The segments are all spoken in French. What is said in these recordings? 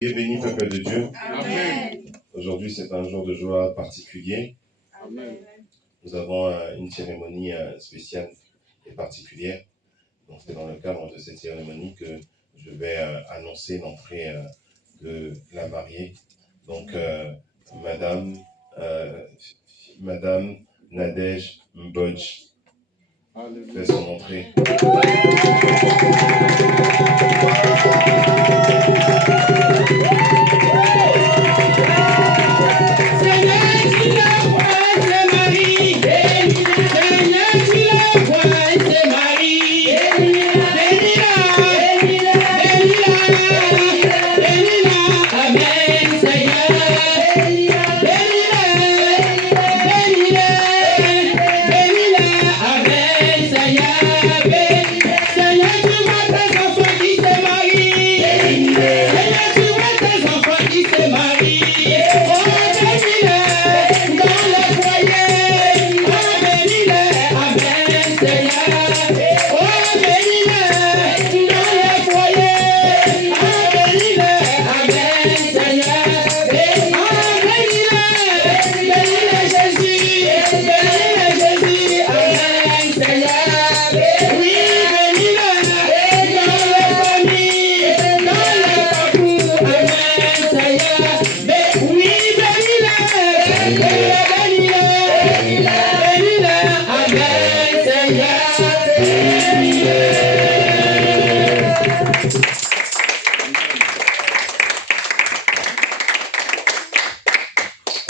Béni peuple de Dieu. Amen. Aujourd'hui, c'est un jour de joie particulier. Amen. Nous avons une cérémonie spéciale et particulière. Donc, c'est dans le cadre de cette cérémonie que je vais annoncer l'entrée de la mariée. Donc, Madame Nadège Mbodj fait son entrée.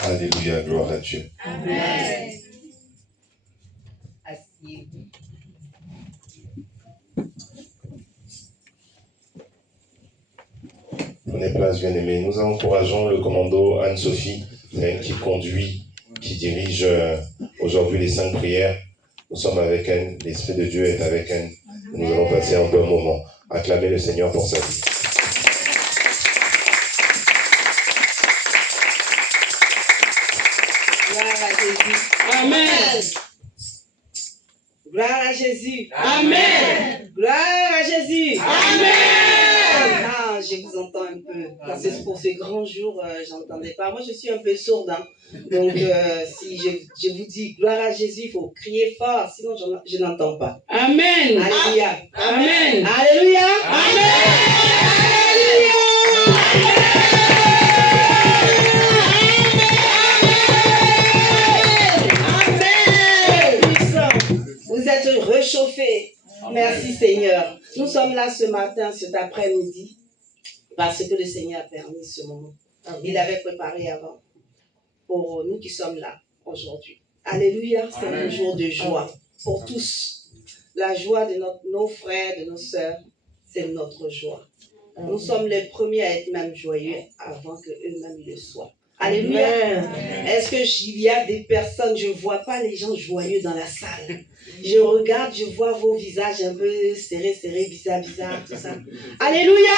Alléluia, gloire à Dieu. Amen. Asseyez-vous. Prenez place, bien-aimés. Nous encourageons le commando Anne-Sophie, qui conduit, qui dirige aujourd'hui les 5 prières. Nous sommes avec elle, l'Esprit de Dieu est avec elle. Nous allons passer un bon moment. Acclamez le Seigneur pour sa vie. Gloire à Jésus. Amen. Gloire à Jésus. Amen. Gloire à Jésus. Amen. Ah, je vous entends un peu. Parce que pour ce grand jour, j'entendais pas. Moi, je suis un peu sourde. Hein. Donc, si je vous dis gloire à Jésus, il faut crier fort. Sinon, je n'entends pas. Amen. Alléluia. Amen. Alléluia. Vous êtes réchauffés. Merci Seigneur. Nous sommes là ce matin, cet après-midi, parce que le Seigneur a permis ce moment. Il avait préparé avant pour nous qui sommes là aujourd'hui. Alléluia, c'est un jour de joie pour tous. La joie de nos frères, de nos sœurs, c'est notre joie. Nous sommes les premiers à être même joyeux avant qu'eux-mêmes le soient. Alléluia. Est-ce qu'il y a des personnes, je ne vois pas les gens joyeux dans la salle. Je regarde, je vois vos visages un peu serrés, bizarre, tout ça. Alléluia.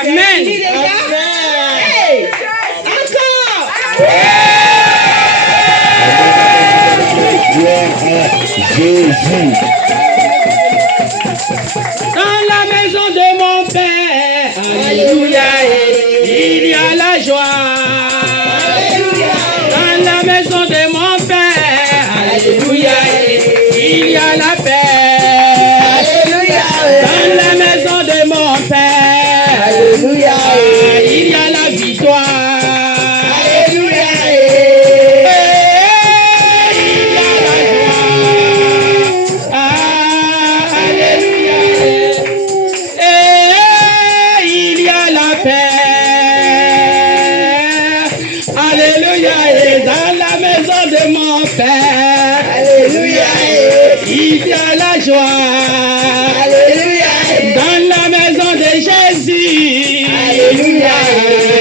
Amen. Hey, encore. Dans la maison de mon Père, alléluia, il y a la joie. Dans la maison de mon Père, alléluia, il y a la paix. Dans la maison de mon Père, alléluia, il y a la victoire. Il y a la joie. Alléluia. Dans la maison de Jésus. Alléluia.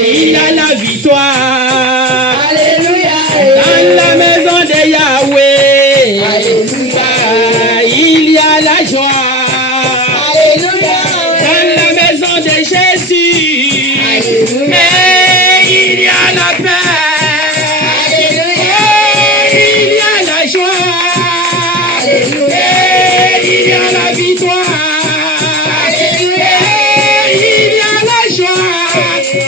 Il y a la victoire. Alléluia. Dans la maison de Yahweh. Dans la maison de Jésus, il y a la paix. Il y a la joie. Il y a la victoire. Il y a la joie.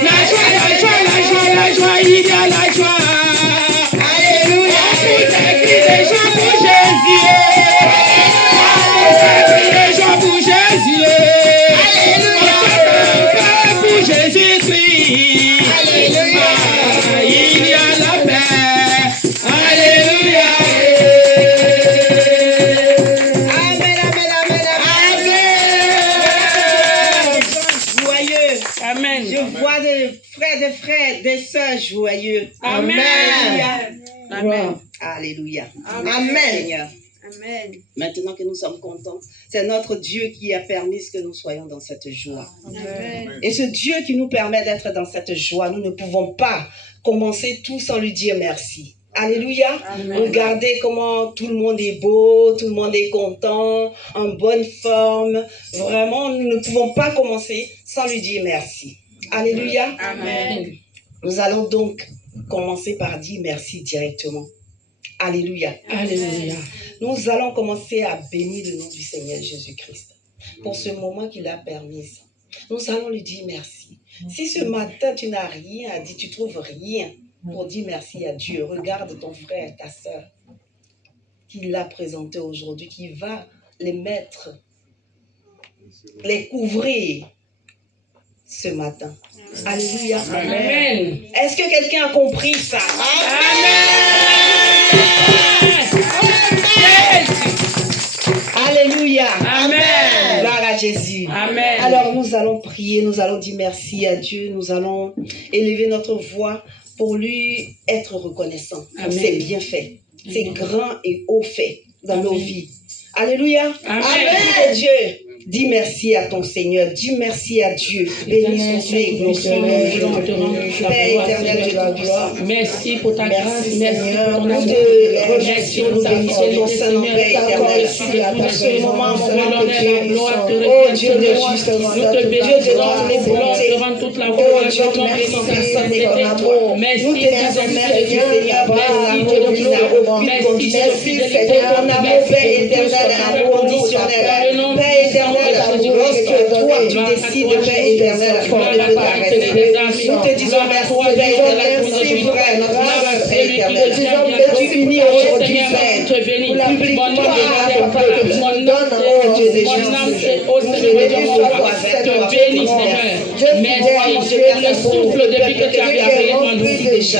La joie, la joie, la joie, la joie. Il y a la joie. Alléluia. On peut écrire des gens pour Jésus. Les gens pour Jésus. Alléluia. Pour Jésus-Christ. Alléluia. Il y a la paix. Alléluia. Amen, amen, amen, amen. Joyeux. Amen. Je vois des frères, des sœurs joyeux. Amen. Amen. Alléluia. Amen. Amen, Seigneur. Amen. Maintenant que nous sommes contents, c'est notre Dieu qui a permis que nous soyons dans cette joie. Amen. Et ce Dieu qui nous permet d'être dans cette joie, nous ne pouvons pas commencer tout sans lui dire merci. Alléluia. Amen. Regardez comment tout le monde est beau, tout le monde est content, en bonne forme. Vraiment, nous ne pouvons pas commencer sans lui dire merci. Alléluia. Amen. Nous allons donc commencer par dire merci directement. Alléluia. Alléluia. Nous allons commencer à bénir le nom du Seigneur Jésus-Christ pour ce moment qu'il a permis. Nous allons lui dire merci. Si ce matin tu n'as rien à dire, tu trouves rien pour dire merci à Dieu, regarde ton frère, ta soeur, qui l'a présenté aujourd'hui, qui va les mettre, les couvrir ce matin. Alléluia. Amen. Est-ce que quelqu'un a compris ça? Alléluia. Amen. Gloire à Jésus. Amen. Alors nous allons prier, nous allons dire merci à Dieu, nous allons élever notre voix pour lui être reconnaissant pour Amen. ses bienfaits, ses grands et hauts faits dans nos vies. Alléluia. Amen. Amen. Dieu. Dis merci à ton Seigneur, dis merci à Dieu. Bénis son Dieu et glorifie son nom. Père éternel de la gloire. Merci pour ta grâce, Merci merci Seigneur, pour ton nous amour. te remercions, nous bénissons ton Saint-Nom, Père éternel. Pour ce moment, mon Dieu, oh Dieu de justice, Dieu de toutes les bontés, oh Dieu de merci, personne n'est ton amour. Nous te disons merci Seigneur pour ton amour qui n'a aucune condition. Seigneur, ton amour, Père éternel, inconditionnel. Père éternel, lorsque toi tu décides, Père éternel, on ne peut t'arrêter. Nous te disons merci, Père éternel, merci pour notre grâce, Père éternel. Tu unis aujourd'hui, Père, publiquement, Papa, que tu nous donnes, oh Dieu de justice. Nous te bénissons avec toi, bénis, Seigneur. Merci pour le souffle depuis que tu as créé en nous.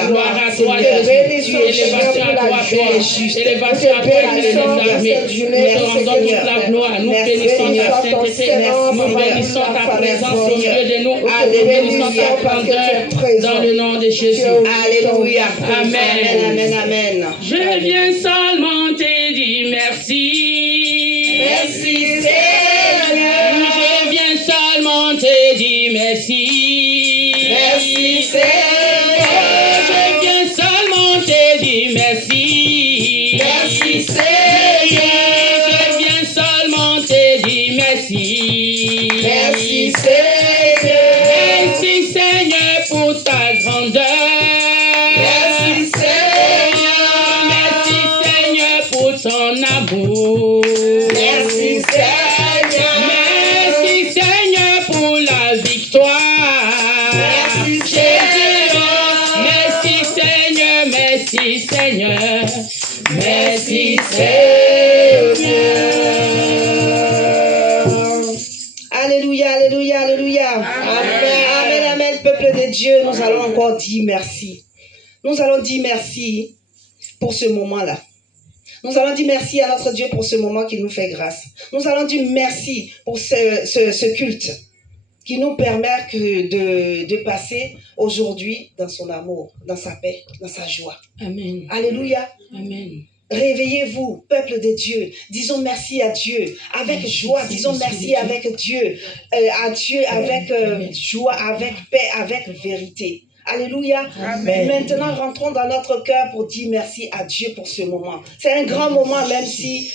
Gloire à toi, Jésus. Élévation à toi, Père. Élévation à toi, Père des armées. Nous te rendons toute la gloire. Nous bénissons ta sainteté. Nous bénissons ta présence au milieu de nous. Nous bénissons ta grandeur dans le nom de Jésus. Alléluia. Amen. Amen, amen. Je viens seulement te dire merci. Merci Seigneur. Je viens seulement te dire merci. Merci Seigneur. Je viens seulement te dire merci. Merci Seigneur. Je viens seulement te dire merci. Merci Seigneur. Merci Seigneur pour ta grandeur. Merci Seigneur. Merci Seigneur pour ton amour. Merci Seigneur. Merci Seigneur pour la victoire. Merci Seigneur. Merci Seigneur, merci Seigneur, merci Seigneur. Alléluia, alléluia, alléluia. Amen, amen, amen, peuple de Dieu. Nous allons encore dire merci. Nous allons dire merci pour ce moment-là. Nous allons dire merci à notre Dieu pour ce moment qui nous fait grâce. Nous allons dire merci pour ce culte qui nous permet de passer aujourd'hui dans son amour, dans sa paix, dans sa joie. Amen. Alléluia. Amen. Réveillez-vous, peuple de Dieu. Disons merci à Dieu avec joie. Disons merci avec Dieu. À Dieu avec joie, avec paix, avec vérité. Alléluia. Amen. Maintenant, rentrons dans notre cœur pour dire merci à Dieu pour ce moment. C'est un grand moment, même si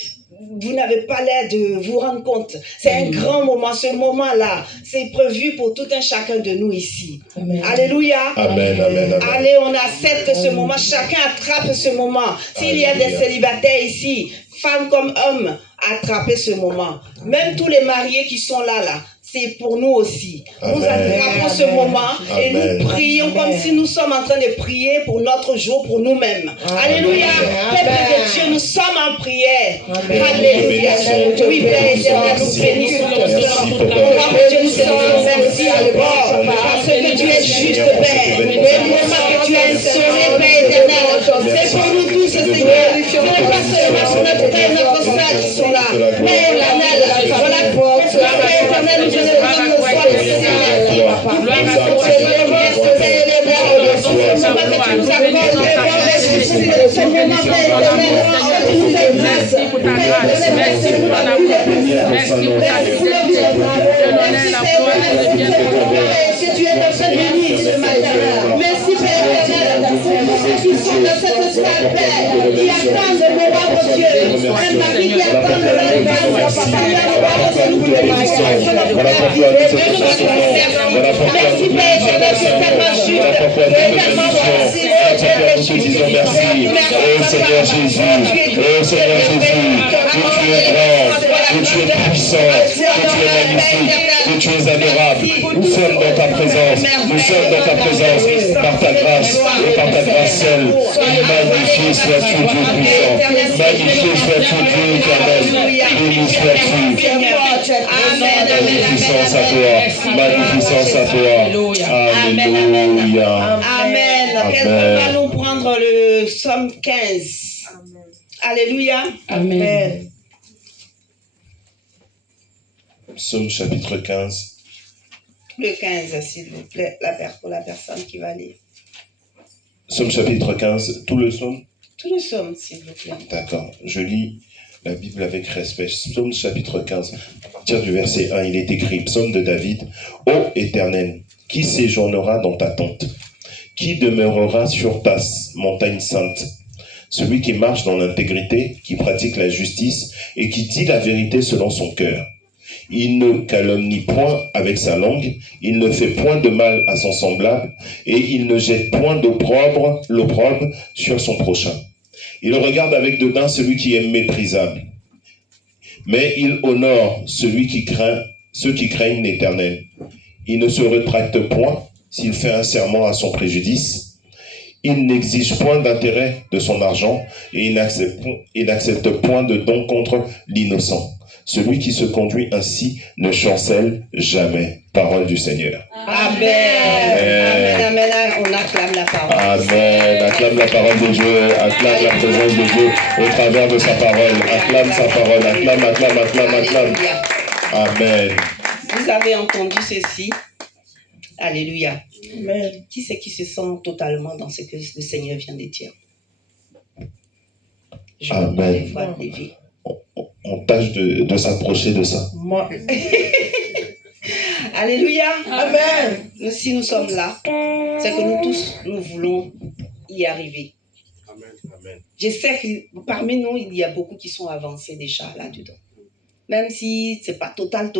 vous n'avez pas l'air de vous rendre compte. C'est un grand moment. Ce moment-là, c'est prévu pour tout un chacun de nous ici. Amen. Alléluia. Amen, amen, amen. Allez, on accepte ce moment. Chacun attrape ce moment. S'il y a des célibataires ici, femmes comme hommes, attrapez ce moment. Même tous les mariés qui sont là, c'est pour nous aussi. Nous attrapons ce moment et nous prions comme si nous sommes en train de prier pour notre jour, pour nous-mêmes. Alléluia. Peuple de Dieu, nous sommes en prière. Alléluia. Oui, Père éternel, nous bénissons ton nom. Oh Dieu, nous te disons merci encore parce que tu es juste, Père. Le moment que tu as instauré, Père éternel, c'est pour nous tous, Seigneur. Ce n'est pas seulement pour notre Père et notre Sœur qui sont là. Père éternel, voilà, Père éternel, nous élevons nos soins, Seigneur. Nous bénissons tes lèvres, Seigneur, les lèvres. Ce moment que tu nous accordes, ce moment, Père éternel, tu nous fais grâce. Merci pour la vie. Merci pour ta fidélité. Je donnais la gloire et le bien de ton Père. Que tu es notre béni ce matin. Merci, Père éternel, pour tous ceux qui sont dans cette salle, Père, qui attendent le moment de Dieu. Un mari qui attend le moment de Merci, Père éternel, tu es tellement juste. Nous te disons merci. Oh Seigneur Jésus, oh Seigneur Jésus, que tu es grand, que tu es puissant, que tu es magnifique, que tu es adorable. Nous sommes dans ta présence, nous sommes dans ta présence, par ta grâce et par ta grâce seule. Magnifié sois-tu, Dieu puissant. Magnifié sois-tu, Dieu éternel. Béni sois-tu. Magnificence à toi. Magnificence à toi. Alléluia. Amen. Quelqu'un va nous prendre le psaume 15. Alléluia. Amen. Psaume chapitre 15. Le 15, s'il vous plaît, pour la personne qui va lire. Psaume chapitre 15, tout le psaume? Tout le psaume, s'il vous plaît. D'accord, je lis la Bible avec respect. Psaume chapitre 15, à partir du verset 1, il est écrit, psaume de David. Ô Éternel, qui séjournera dans ta tente? Qui demeurera sur ta montagne sainte? Celui qui marche dans l'intégrité, qui pratique la justice et qui dit la vérité selon son cœur. Il ne calomnie point avec sa langue, il ne fait point de mal à son semblable, et il ne jette point l'opprobre sur son prochain. Il regarde avec dédain celui qui est méprisable, mais il honore ceux qui craignent l'Éternel. Il ne se rétracte point s'il fait un serment à son préjudice. Il n'exige point d'intérêt de son argent, et il n'accepte point de don contre l'innocent. Celui qui se conduit ainsi ne chancelle jamais. Parole du Seigneur. Amen. Amen. Amen. On acclame la parole. Amen. Acclame la parole de Dieu. Acclame la présence de Dieu au travers de sa parole. Acclame sa parole. Acclame, acclame, acclame, acclame. Amen. Vous avez entendu ceci. Alléluia. Amen. Qui c'est qui se sent totalement dans ce que le Seigneur vient de dire? Je Amen. On tâche de s'approcher de ça. Moi. Alléluia. Amen. Si nous sommes là, c'est que nous tous, nous voulons y arriver. Amen. Je sais que parmi nous, il y a beaucoup qui sont avancés déjà là-dedans. Même si ce n'est pas total,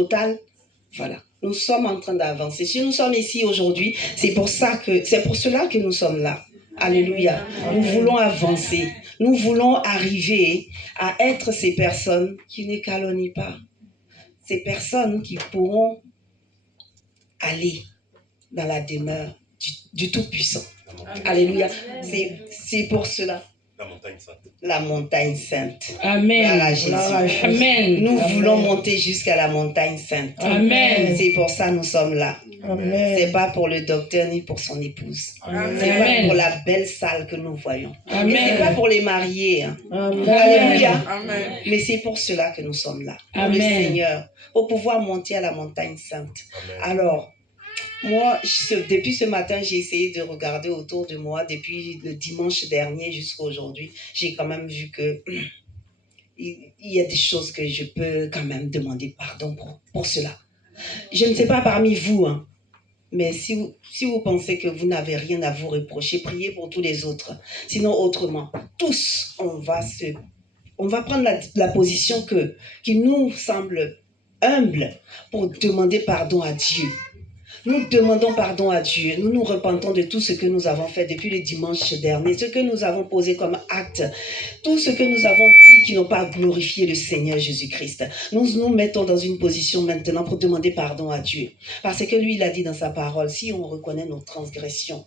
voilà. Nous sommes en train d'avancer. Si nous sommes ici aujourd'hui, c'est pour cela que nous sommes là. Alléluia. Nous voulons avancer. Nous voulons arriver à être ces personnes qui ne calomnient pas. Ces personnes qui pourront aller dans la demeure du Tout-Puissant. Alléluia. C'est pour cela. La montagne sainte. Amen. Voilà, Jésus. Amen. Nous voulons monter jusqu'à la montagne sainte. Amen. C'est pour ça que nous sommes là. Amen. C'est pas pour le docteur ni pour son épouse. Amen. C'est pas pour la belle salle que nous voyons. Amen. C'est pas pour les mariés. Hein. Amen. Alléluia. Amen. Mais c'est pour cela que nous sommes là. Pour le Amen. Seigneur. Pour pouvoir monter à la montagne sainte. Alors, moi, depuis ce matin, j'ai essayé de regarder autour de moi. Depuis le dimanche dernier jusqu'à aujourd'hui, j'ai quand même vu que il y a des choses que je peux quand même demander pardon pour cela. Je ne sais pas parmi vous, hein, mais si vous pensez que vous n'avez rien à vous reprocher, priez pour tous les autres. Sinon, autrement, tous, on va se on va prendre la position qui nous semble humble pour demander pardon à Dieu. Nous demandons pardon à Dieu. Nous nous repentons de tout ce que nous avons fait depuis le dimanche dernier, ce que nous avons posé comme acte, tout ce que nous avons dit qui n'ont pas glorifié le Seigneur Jésus-Christ. Nous nous mettons dans une position maintenant pour demander pardon à Dieu. Parce que lui, il a dit dans sa parole, si on reconnaît nos transgressions,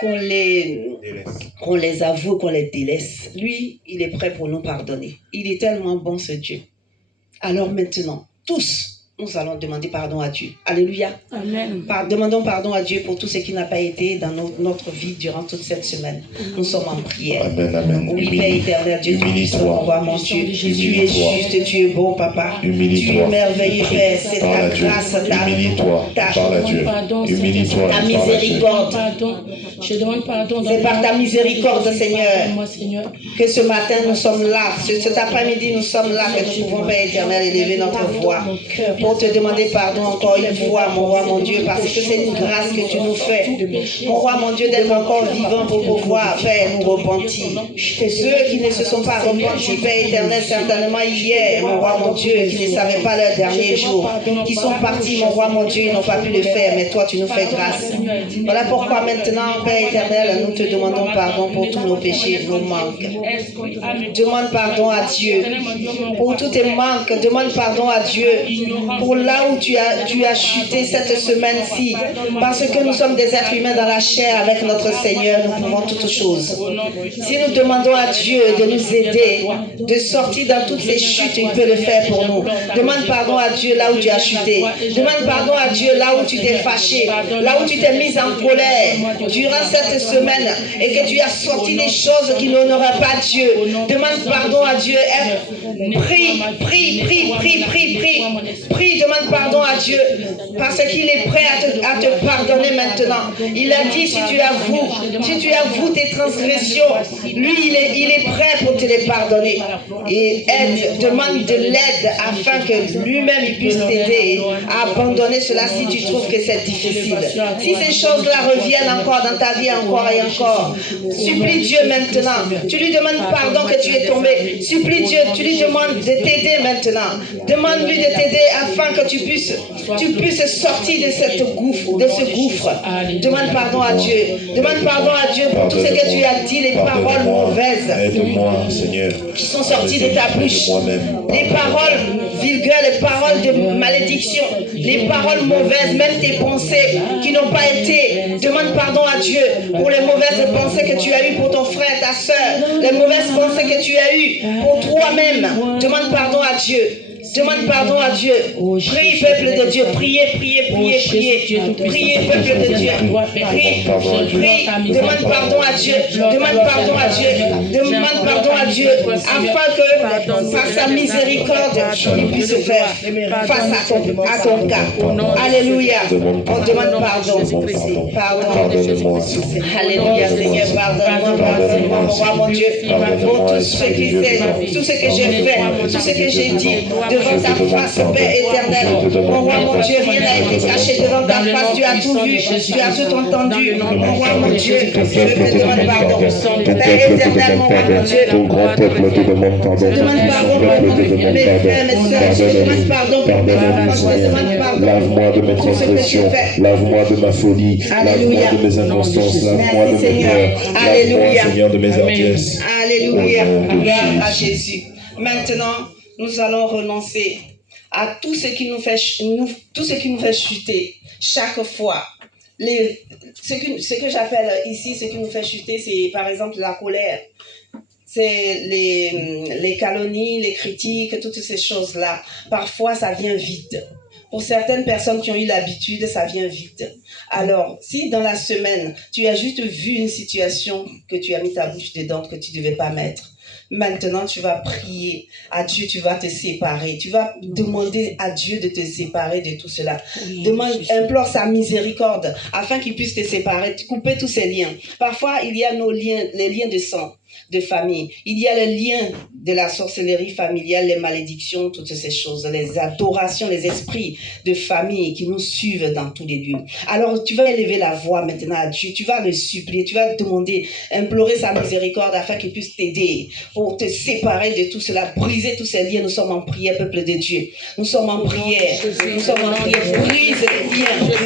qu'on les avoue, qu'on les délaisse, lui, il est prêt pour nous pardonner. Il est tellement bon, ce Dieu. Alors maintenant, tous, nous allons demander pardon à Dieu. Alléluia. Amen. Demandons pardon à Dieu pour tout ce qui n'a pas été dans notre vie durant toute cette semaine. Nous sommes en prière. Amen, amen. Oui, Père éternel, Dieu, Humilie-toi. mon Dieu. Tu es juste, tu es bon, Papa. Tu Humilie-toi. es merveilleux, Père. C'est Parle ta à Dieu. grâce, Humilie-toi. Parle à Dieu. Humilie-toi. ta Parle à Dieu. miséricorde. Je demande pardon. C'est par ta miséricorde, Seigneur, Moi, Seigneur. que ce matin nous sommes là. Cet après-midi, nous sommes là, que nous pouvons, Père éternel, élever notre voix pour te demander pardon encore une fois, mon roi, mon Dieu, parce que c'est une grâce que tu nous fais. Mon roi, mon Dieu, d'être encore vivant pour pouvoir, Père, nous repentir. Et ceux qui ne se sont pas repentis, Père éternel, certainement hier, mon roi, mon Dieu, qui ne savaient pas leur dernier jour, qui sont partis, mon roi, mon Dieu, ils n'ont pas pu le faire, mais toi, tu nous fais grâce. Voilà pourquoi maintenant, Père éternel, nous te demandons pardon pour tous nos péchés, nos manques. Demande pardon à Dieu pour tous tes manques. Demande pardon à Dieu pour là où tu as chuté cette semaine-ci. Parce que nous sommes des êtres humains dans la chair avec notre Seigneur, nous pouvons toutes choses. Si nous demandons à Dieu de nous aider, de sortir dans toutes ces chutes, il peut le faire pour nous. Demande pardon à Dieu là où tu as chuté. Demande pardon à Dieu là où tu t'es fâché, là où tu t'es mis en colère durant cette semaine et que tu as sorti des choses qui n'honorent pas Dieu. Demande pardon à Dieu. Prie, demande pardon à Dieu parce qu'il est prêt à te pardonner maintenant. Il a dit si tu avoues tes transgressions, lui il est prêt pour te les pardonner. Et demande de l'aide afin que lui-même il puisse t'aider à abandonner cela si tu trouves que c'est difficile. Si ces choses-là reviennent encore dans ta vie encore et encore, supplie Dieu maintenant. Tu lui demandes pardon que tu es tombé. Supplie Dieu, tu lui demandes de t'aider maintenant. Demande-lui de t'aider afin que tu puisses sortir de ce gouffre. Demande pardon à Dieu. Demande pardon à Dieu pour tout ce que tu as dit, les paroles mauvaises. Aide-moi, Seigneur. Qui sont sorties de ta bouche. Les paroles vulgaires, les paroles de malédiction, les paroles mauvaises, même tes pensées qui n'ont pas été. Demande pardon à Dieu pour les mauvaises pensées que tu as eues pour ton frère, ta soeur, les mauvaises pensées que tu as eues pour toi-même. Demande pardon à Dieu. Demande pardon à Dieu. Prie, peuple de Dieu. Priez. Priez, peuple de Dieu. Prie. Demande pardon à Dieu. Demande pardon à Dieu. Demande pardon à Dieu. Afin que, par sa miséricorde, il puisse faire face à ton cas. Alléluia. On demande pardon. Pardon. Alléluia, Seigneur. Pardonne-moi, mon roi, mon Dieu. Pour tout ce que j'ai fait, tout ce que j'ai dit. Devant ta face, Père éternel. Mon roi, mon Dieu, rien n'a été caché devant ta face. Tu as tout vu, tu as tout entendu. Mon roi, mon Dieu, je te demande pardon. Père éternel, mon roi, mon Dieu. Ton grand peuple te demande pardon. Je demande pardon pour mes frères, mes soeurs. Je demande pardon pour mes enfants. Je demande pardon. Lave-moi de mes transgressions. Lave-moi de ma folie. Lave-moi de mes inconstances. Lave-moi de mes peurs. Lave-moi, Seigneur, de mes hardiesses. Alléluia. Gloire à Jésus. Maintenant, nous allons renoncer à tout ce qui nous fait chuter chaque fois. Ce que j'appelle ici, ce qui nous fait chuter, c'est par exemple la colère. C'est les calomnies, les critiques, toutes ces choses-là. Parfois, ça vient vite. Pour certaines personnes qui ont eu l'habitude, ça vient vite. Alors, si dans la semaine, tu as juste vu une situation que tu as mis ta bouche dedans, que tu ne devais pas mettre, maintenant, tu vas prier à Dieu, tu vas te séparer. Tu vas demander à Dieu de te séparer de tout cela. Implore sa miséricorde afin qu'il puisse te séparer, couper tous ces liens. Parfois, il y a nos liens, les liens de sang. de famille. Il y a le lien de la sorcellerie familiale, les malédictions, toutes ces choses, les adorations, les esprits de famille qui nous suivent dans tous les lieux. Alors tu vas élever la voix maintenant à Dieu, tu vas le supplier, tu vas demander, implorer sa miséricorde afin qu'il puisse t'aider pour te séparer de tout cela, briser tous ces liens. Nous sommes en prière, peuple de Dieu. Nous sommes en prière. Nous sommes en prière. Brise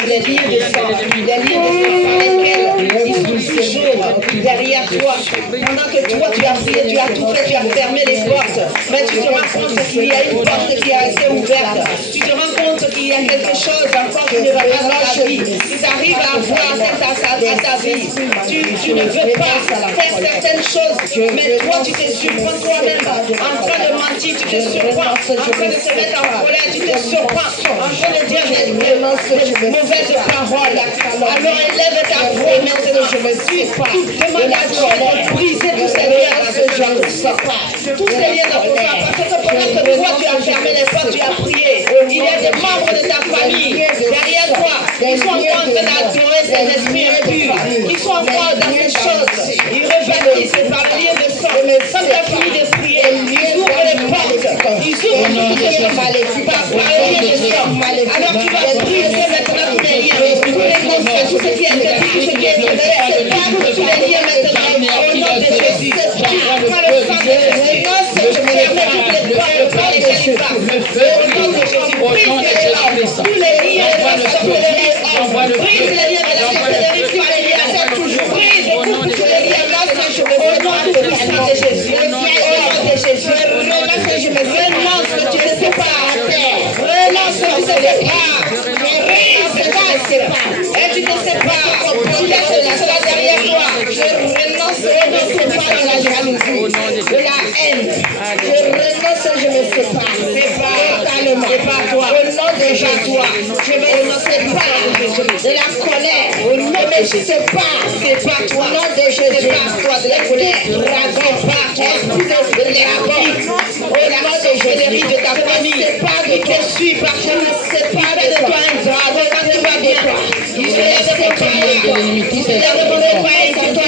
les liens de sang, les liens par lesquels ils sont toujours derrière toi. Pendant que toi, tu as prié, tu as tout fait, tu as fermé les portes. Mais tu te rends compte qu'il y a une porte qui a été ouverte. Tu te rends compte qu'il y a quelque chose encore qui ne va pas dans ta vie. Tu arrives à voir à ta vie. Tu ne veux pas faire certaines choses. Mais toi, tu te surprends toi-même en train de mentir. Tu te surprends en train de se mettre en colère. Tu te surprends en train de dire des mauvaises paroles. Alors élève ta voix maintenant. Je me suis pas. Demande à Dieu de briser tous ces liens dans ce genre de sang. Tous ces liens dans ton sang. Parce que pendant que toi tu as fermé les portes, tu as prié. Il y a des membres de ta famille derrière toi. Ils sont encore en train d'adorer ces esprits impurs. Ils sont encore dans ces choses. Ils rebâtissent par le lien de sang. Quand tu as fini de prier, ils ouvrent les portes. Ils ouvrent toutes les portes par le lien de sang. Alors tu vas briser maintenant tous les liens. Tous les monstres, tout ce qui est fait, tout ce qui est fait. Tous les liens maintenant. Au nom de Jésus. Par le sang de Jésus. Je ferme toutes les portes par lesquelles tu vas. Au nom de Jésus. Brise tous les liens de la sorcellerie. Brise les liens de la sorcellerie familiale. Brise et coupe tous les liens là. Au nom puissant de Jésus. Au nom de Jésus. Je me renonce que tu ne sais pas. Renonce que tu ne sais pas. Et tu ne sais pas. Tu laisses cela derrière toi. Je renonce pas de la jalousie, de la haine. Je renonce, je me sépare. Totalement. C'est pas toi. Au nom de Jésus. Je me sépare de la colère. Au nom de Jésus. C'est pas toi. Au nom de Jésus. C'est pas toi de la colère. Dragon, pas toi. De l'esprit. Au nom de Jésus. De ta famille. Il te suit parce que je me sépare de toi. Un dragon, quand tu vas bien. Il se lève de toi. Il se lève de toi. Et c'est toi.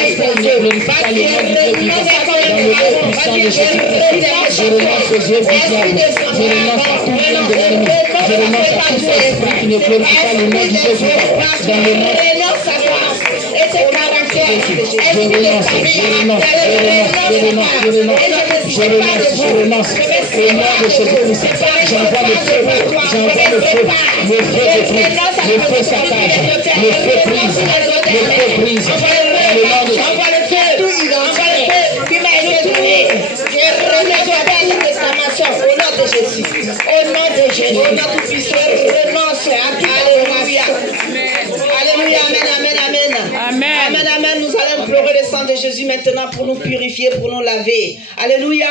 Parce que je renonce aux œuvres du diable. Je renonce à tout bien de l'ennemi. Je renonce à tout esprit qui ne glorifie pas le nom du Dieu vivant. Dans le nom et tes caractères. Je renonce. Au nom de Jésus-Christ. J'envoie le feu. Le feu saccage. Le feu brise. Le nom de Jésus. Au nom de Jésus. Au nom de Jésus. Au nom de puissant. Renonce. Alléluia. Alléluia. Amen. Amen. Nous allons pleurer le sang de Jésus maintenant pour nous purifier, pour nous laver. Alléluia.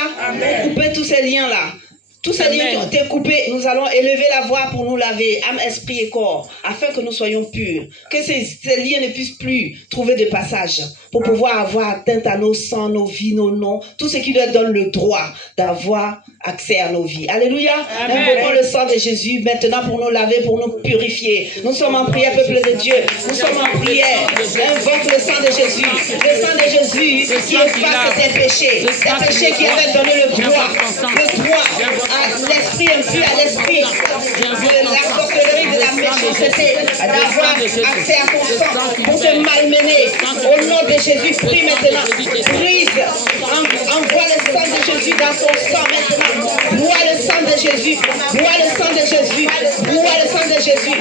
Couper tous ces liens-là. Tous ces liens qui ont été coupés, nous allons élever la voix pour nous laver, âme, esprit et corps, afin que nous soyons purs. Que ces liens ne puissent plus trouver de passage pour pouvoir avoir atteinte à nos sangs, nos vies, nos noms, tout ce qui leur donne le droit d'avoir accès à nos vies. Alléluia. Invoquons le sang de Jésus maintenant pour nous laver, pour nous purifier. Nous sommes en prière, peuple de Dieu. Nous sommes en prière. Invoque le sang de Jésus. Le sang de Jésus qui efface tes péchés. Tes péchés qui avaient donné le droit à l'esprit impur, à l'esprit de la sorcellerie, de la méchanceté, d'avoir accès à ton sang pour te malmener. Au nom de Jésus, prie maintenant. Brise. Envoie le sang de Jésus dans ton sang maintenant. Bois le sang de Jésus. Bois le sang de Jésus. Bois le sang de Jésus.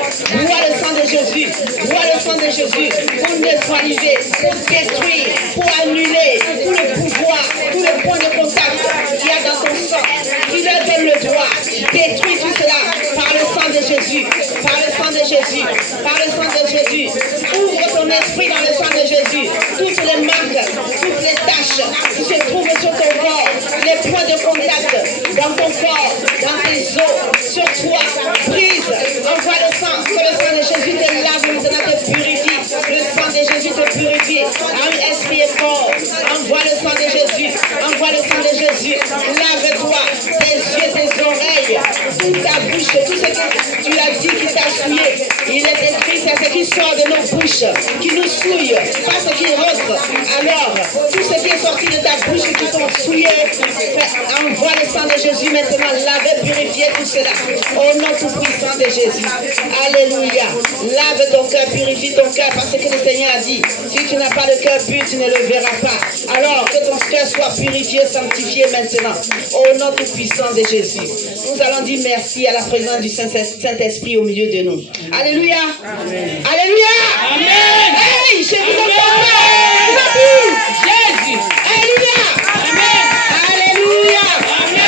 Bois le sang de Jésus. Bois le sang de Jésus pour neutraliser, pour détruire, pour annuler tout le pouvoir, tout le point de contact qu'il y a dans ton sang. Il leur donne le droit. Détruis tout cela par le sang de Jésus. Par le sang de Jésus. Par le sang de Jésus. Ouvre ton esprit dans le sang de Jésus. Toutes les marques, toutes les taches qui se trouvent sur ton corps, les points de contact dans ton corps, dans tes os, sur toi, brise. Envoie le sang. Que le sang de Jésus te lave maintenant, te purifie. Le sang de Jésus te purifie. Âme, esprit et corps. Envoie le sang de Jésus. Envoie le sang de Jésus. Lave-toi. Tes yeux, tes oreilles, toute ta bouche, tout ce que tu as dit qui t'a souillé. Il est écrit, c'est ce qui sort de nos bouches, qui nous souille, pas ce qui rentre. Alors, tout ce qui est sorti parties de ta bouche qui sont souillées. Envoie le sang de Jésus maintenant, laver, purifier tout cela. Au nom tout puissant de Jésus. Alléluia. Lave ton cœur, purifie ton cœur, parce que le Seigneur a dit, si tu n'as pas de cœur pur, tu ne le verras pas. Alors que ton cœur soit purifié, sanctifié maintenant. Au nom tout puissant de Jésus. Nous allons dire merci à la présence du Saint-Esprit au milieu de nous. Alléluia. Amen. Alléluia. Amen. Hey, je vous entends. Jésus. Alléluia. Amen. Alléluia. Amen.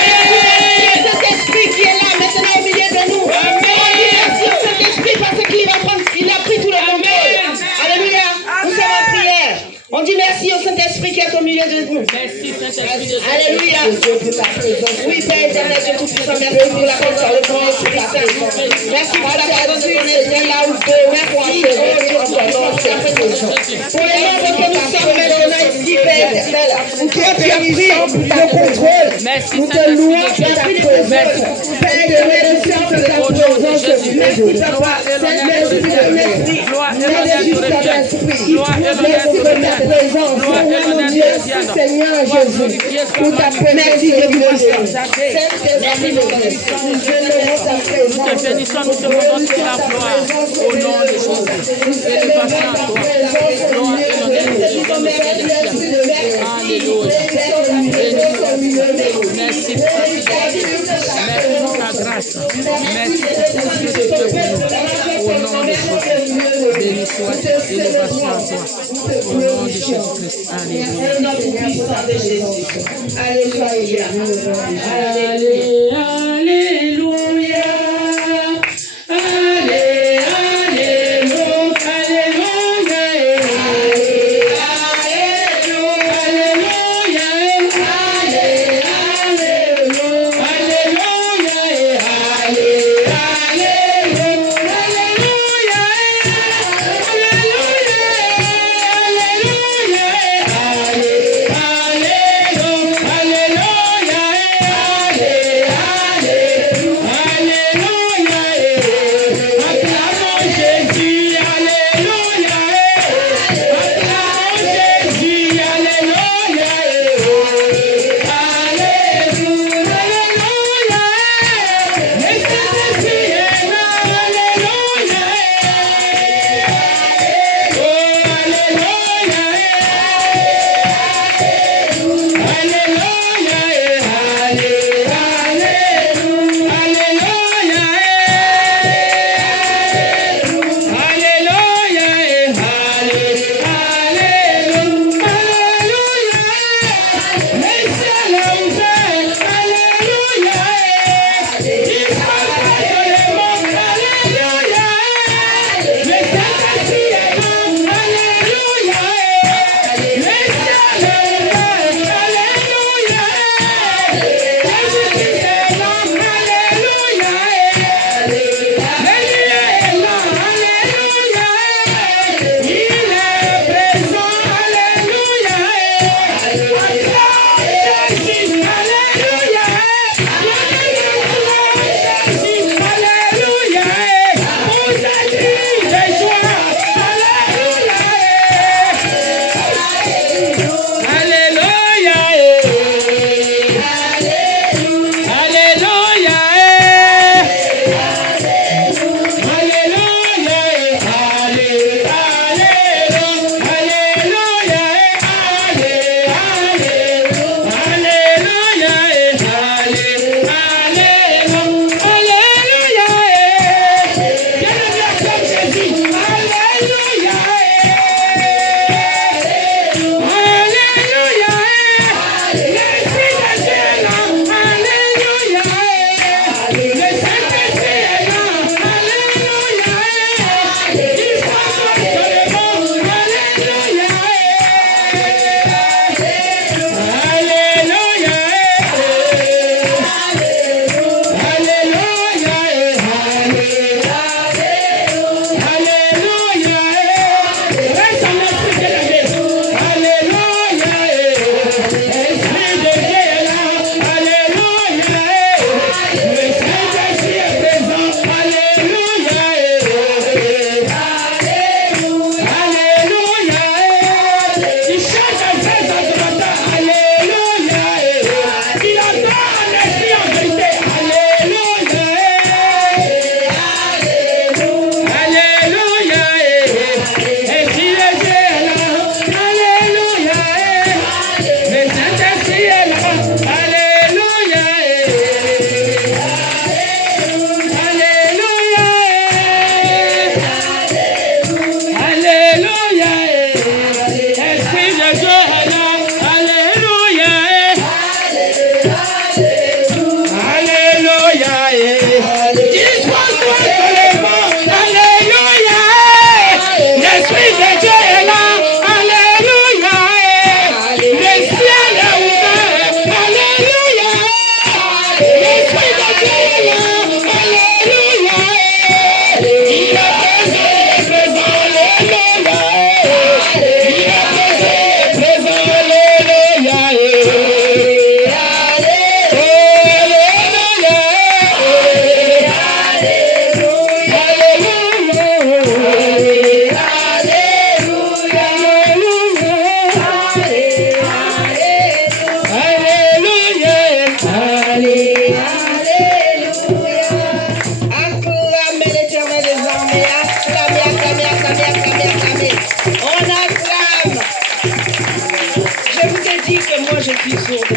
C'est Saint-Esprit qui est là maintenant au milieu de nous. Amen. On dit merci au Saint-Esprit parce qu'il a pris tout le contrôle. Alléluia. Nous sommes en prière. On dit merci au Saint-Esprit qui est au milieu de nous. Merci Saint-Esprit de Dieu. Alléluia. Oui, Père éternel, Dieu tout-puissant, merci pour la présence de ton Esprit Saint. Merci pour la présence de ton Esprit là où tu es. Merci, oh Dieu, pour les membres que nous sommes maintenant ici, Père éternel. Toi, tu as pris le contrôle. Nous te louons pour ta présence. Père éternel, nous sommes de ta présence. Merci, Papa. Merci pour ton Esprit. Merci pour ton Esprit. Merci pour ta présence. Merci Seigneur Jésus. Pour ta présence. Merci de vous. Merci de vous. Nous te bénissons, nous te rendons toute la gloire au nom de Jésus. Élévation à toi. Gloire et l'honneur de Jésus. Alléluia. Merci pour ta fidélité. Merci pour ta grâce. Merci pour tout ce que tu fais pour nous. Au nom de Jésus. Béni soit élévation à toi. Au nom de Jésus-Christ. Alléluia. Alléluia. Alléluia. Alléluia.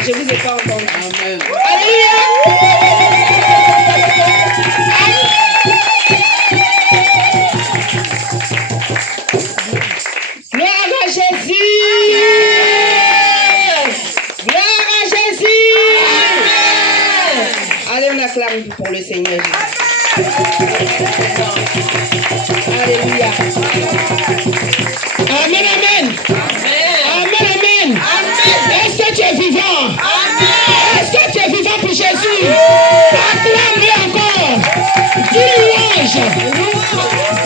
Je vous ai pas entendu. Amen. Alléluia. Gloire à Jésus. Gloire à Jésus. Allez, on acclame pour le Seigneur Jésus. Alléluia. Amen, amen. Amen, amen. Est-ce que tu es vivant? Est-ce que tu es vivant pour Jésus? Acclame-le encore. Dis louange.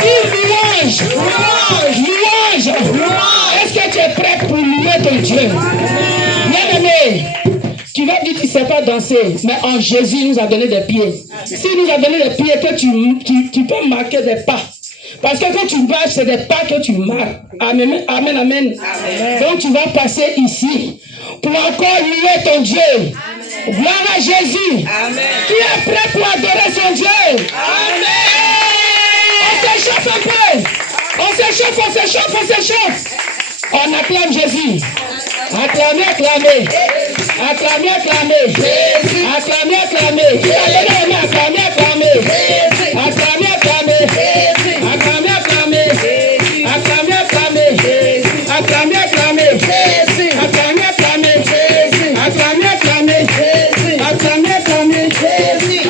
Dis louange. Louange. Est-ce que tu es prêt pour louer ton Dieu? Bien-aimé, tu vas dire que tu ne sais pas danser, mais en Jésus, il nous a donné des pieds. S'il nous a donné des pieds, que tu peux marquer des pas. Parce que quand tu marches, c'est des pas que tu marques. Amen, amen, amen. Donc tu vas passer ici pour encore louer ton Dieu. Gloire à Jésus. Amen. Qui est prêt pour adorer son Dieu? Amen. On s'échauffe un peu. On s'échauffe. On acclame Jésus. Acclamez. Acclamez. Jésus. Acclamez. Qui a donné la main? Acclamez. Jésus. Acclamez. Jésus. Acclamez. Jésus. Acclamez. Jésus. Acclamez. Jésus. Acclamez. Jésus. Acclamez. Jésus. Acclamez. Jésus.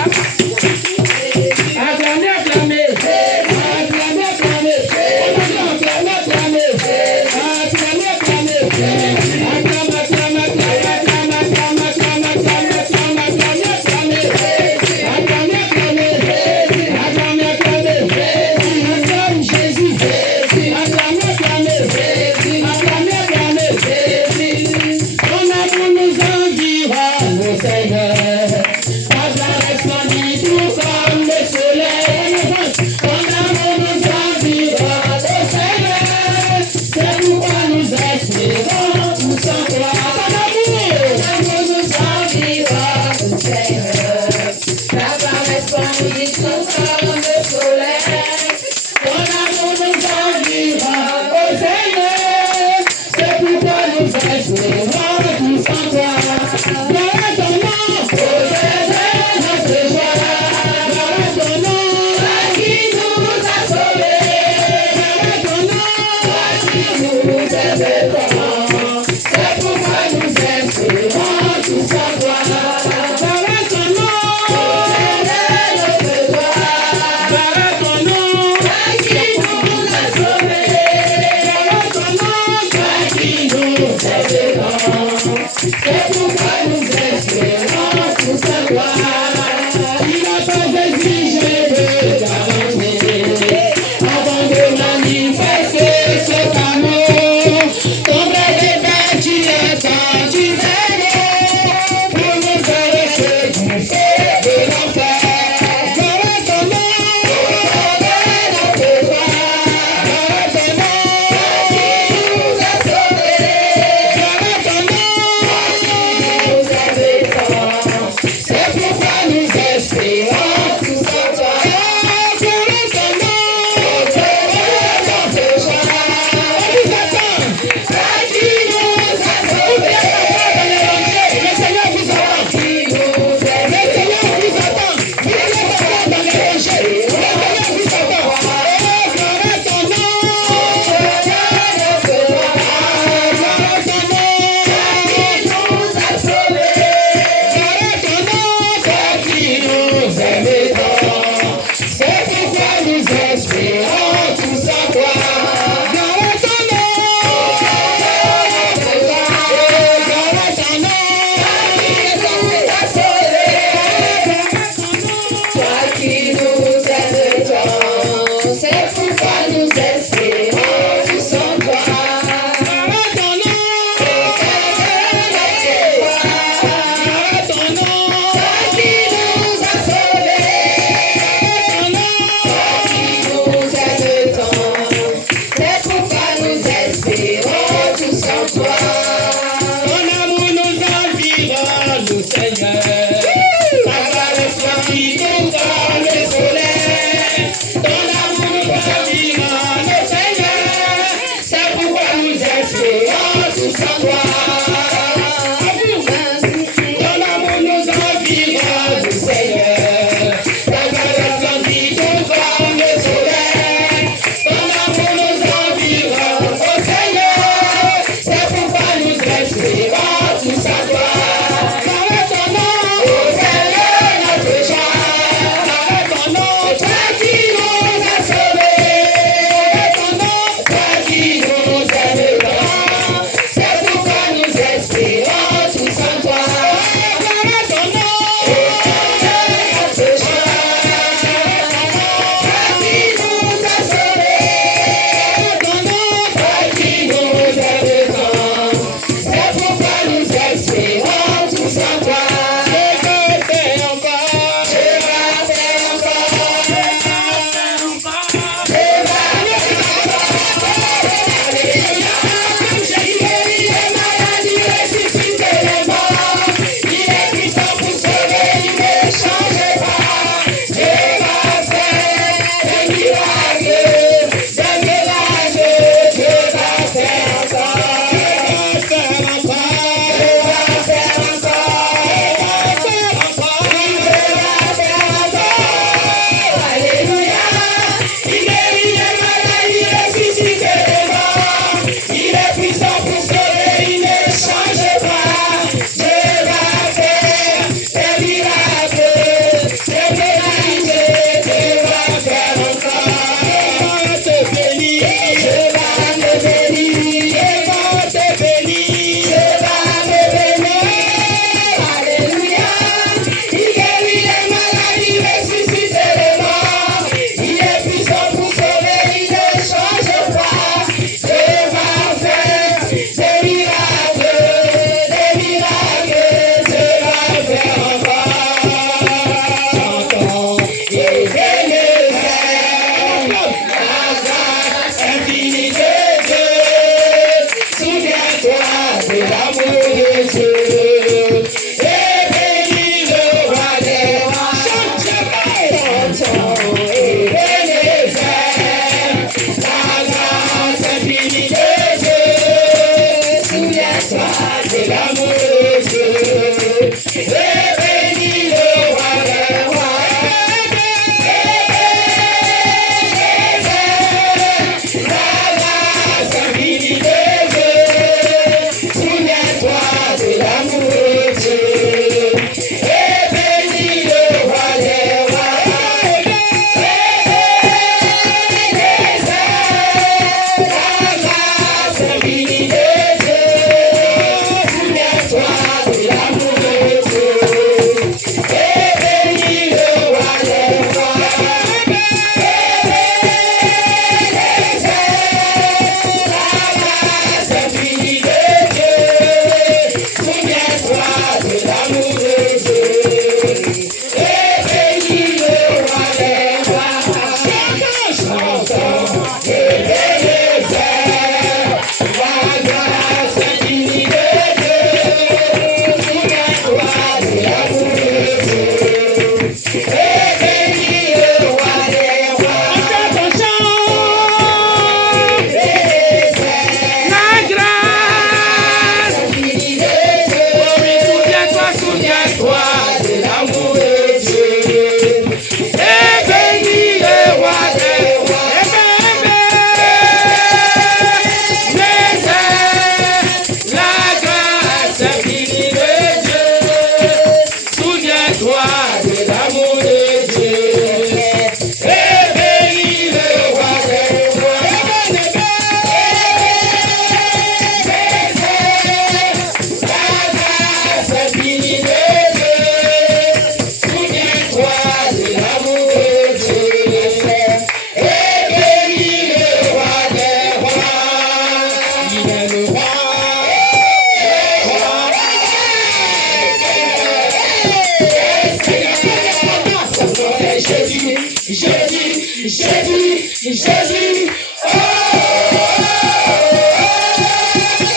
Jésus, Jésus, oh,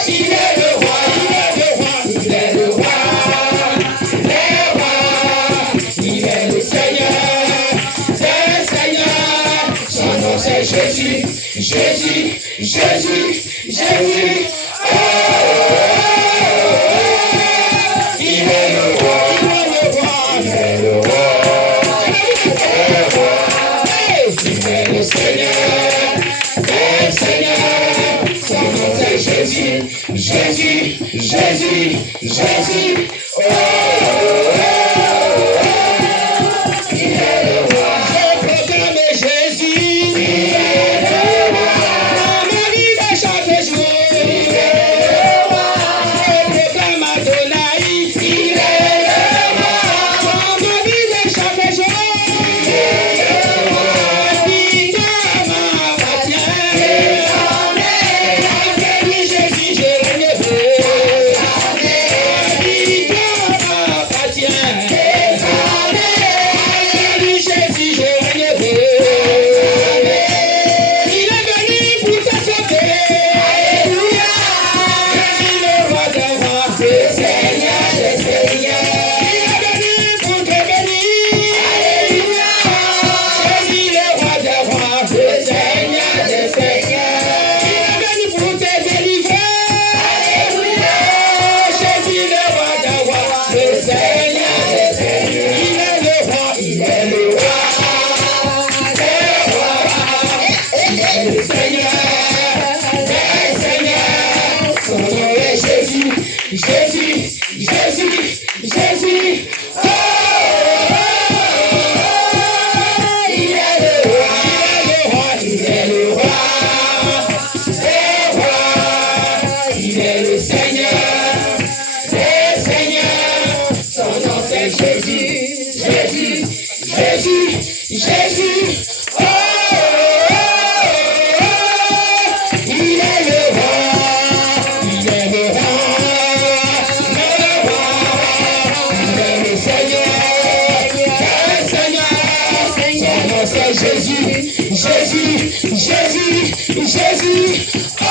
il est le roi, il est le roi, il est le roi, les rois, il est le Seigneur, des seigneurs, son nom c'est Jésus, Jésus, Jésus, Jésus, oh, il est le roi, il est le roi, il est le roi, il est le Seigneur, des seigneurs, son nom c'est Jésus, Jésus, Jésus, Jésus, oh, il est le roi, je proclame Jésus, il est le roi, dans ma vie de chaque jour, il est le roi, je proclame Adonai, il est le roi, dans ma vie de chaque jour, il est le roi, victoire m'appartient, désormais, avec lui Jésus je règnerai, victoire m'appartient, désormais, avec lui Jésus je règnerai, il est venu pour te sauver, alléluia, Jésus le roi des rois, le Seigneur des seigneurs, il est venu pour te bénir, alléluia, Jésus le roi des rois, le Seigneur des seigneurs, il est venu pour te délivrer, alléluia, Jésus le roi des rois, le Seigneur des seigneurs, il est le roi, il est le roi, des rois, il est le Seigneur, des seigneurs, son nom est Jésus, Jésus, Jésus, Jésus, oh, il est le roi, il est le roi, des rois, il est le Seigneur, des seigneurs, son nom c'est Jésus, Jésus, Jésus, Jésus, oh, il est le roi, il est le roi, il est le Seigneur, des seigneurs, son nom c'est Jésus, Jésus, Jésus, Jésus, oh,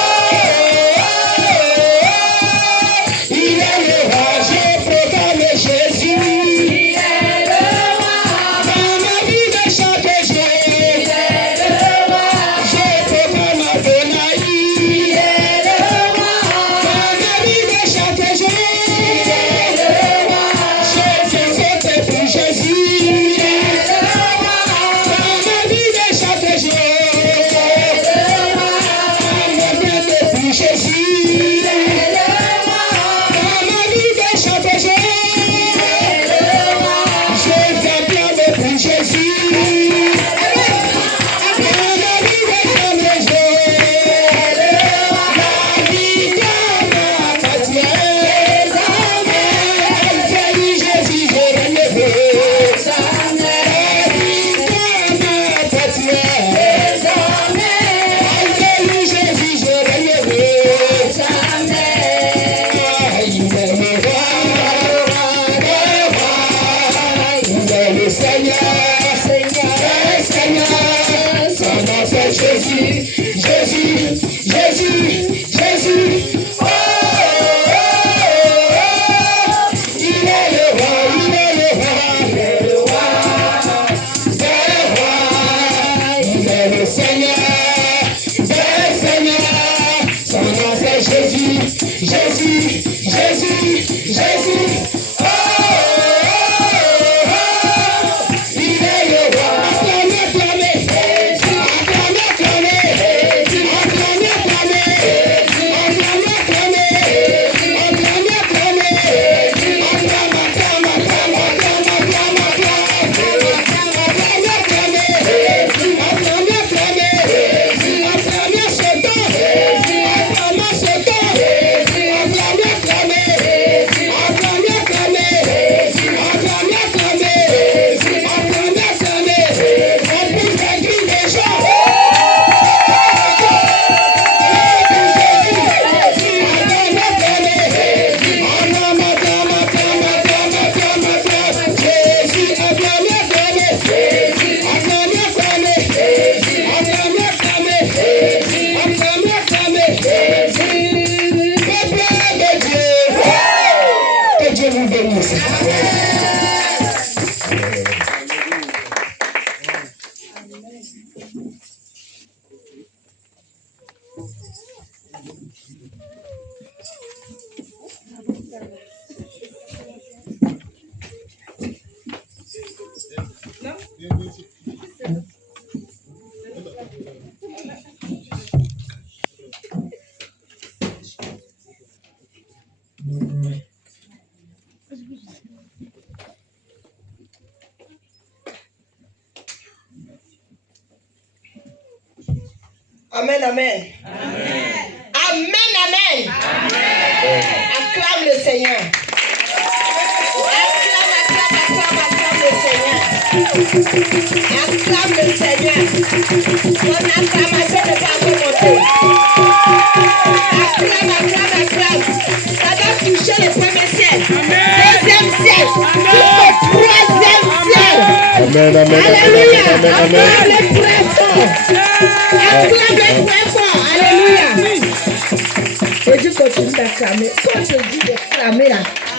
il est le roi, je proclame Jésus, il est le roi, dans ma vie de chaque jour, il est le roi, je proclame Adonai, il est le roi, dans ma vie de chaque jour, il est le roi, je viens sauter pour Jésus, il est le roi, dans ma vie de chaque jour, il est le roi, dans ma Amen, amen. Amen, amen. Acclame le Seigneur. Acclame le Seigneur. Acclame le Seigneur. Ton acclamation ne va pas monter. Acclame. Ça doit toucher le premier ciel. Deuxième ciel. Jusqu'au troisième ciel. Amen, amen, Alléluia. amen, amen, Acclame amen. le très fort. Acclame le très fort. Alléluia. Et Dieu continue d'acclamer. Quand je dis d'acclamer,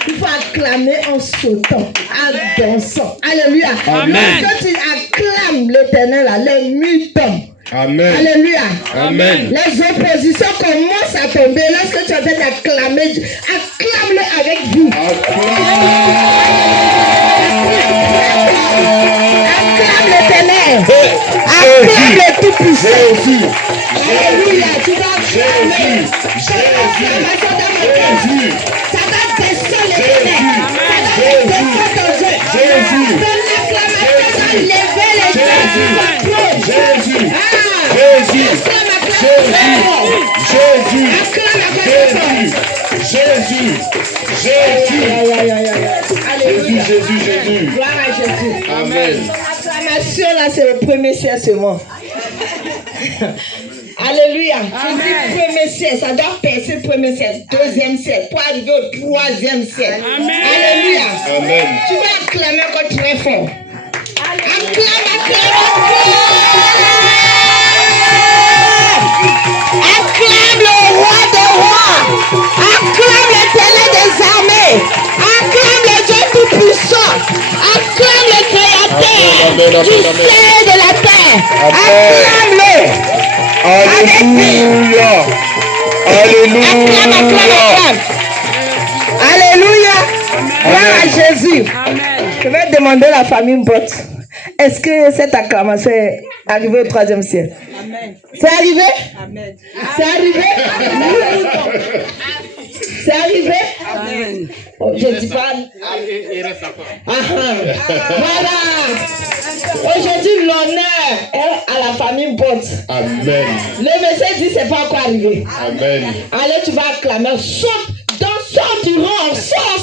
il faut acclamer en sautant, en dansant. Alléluia. Amen. Lorsque tu acclames l'Éternel, les murs tombent. Amen. Alléluia. Amen. Les oppositions commencent à tomber. Lorsque tu es en train d'acclamer, acclame-le avec vie. Acclame l'Éternel. Acclame le Tout-Puissant. Alléluia. Tu vas acclamer. Jésus. Ça va descendre l'Éternel. Ça va descendre ton Dieu. Jésus. Ton acclamation va lever les gens du contrôle. Jésus. Ah. Jésus. Alléluia. Jésus. Gloire à Jésus. Amen. L'acclamation là, c'est le premier ciel seulement. Alléluia. Tu dis premier ciel, ça doit percer le premier ciel, deuxième ciel, pour arriver au troisième ciel. Alléluia. Amen. Tu vas acclamer encore très fort. Acclame. Acclame le roi des rois. Acclame l'Éternel des armées. Acclame le Dieu tout-puissant. Acclame le Créateur du ciel et de la terre. Acclame-le. Alléluia. Acclame. Alléluia. Gloire à Jésus. Je vais demander à la famille Mbot. Est-ce que cette acclamation est arrivée au troisième ciel? C'est arrivé? Amen. C'est arrivé? C'est arrivé? Amen. Oh, je ne dis pas. Voilà. Aujourd'hui, l'honneur est à la famille Mbot. Amen. Le message dit c'est pas encore arrivé. Amen. Allez, tu vas acclamer. Saute, sors du rang, sors.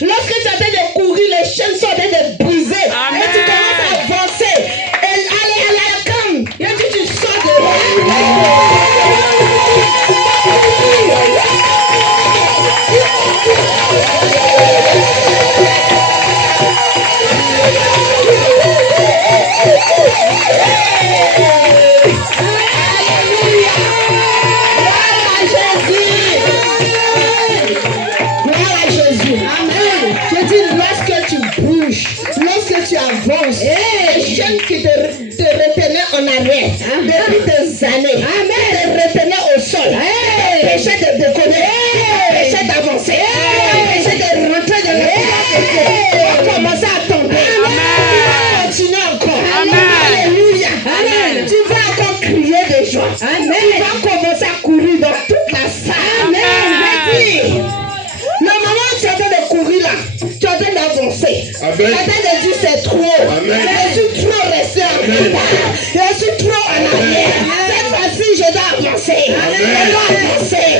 Lorsque tu es en train de courir, les chaînes sont en train de briser. Et tu commences à avancer. Et allez, acclame. Et puis tu sors de rang. Les jeunes qui te retenaient en arrière depuis des années, te retenaient au sol, t'empêchaient de décoller, t'empêchaient d'avancer, t'empêchaient de rentrer dans le on commence à tomber. Continue encore. Alléluia. Tu vas encore crier de joie. Tu vas commencer à courir dans toute la salle. Le moment où tu es en train de courir là, tu es en train d'avancer. Tu es en train de dire c'est trop. Je suis trop resté en retard. Je suis trop en arrière. Cette fois-ci, je dois avancer. Je dois avancer.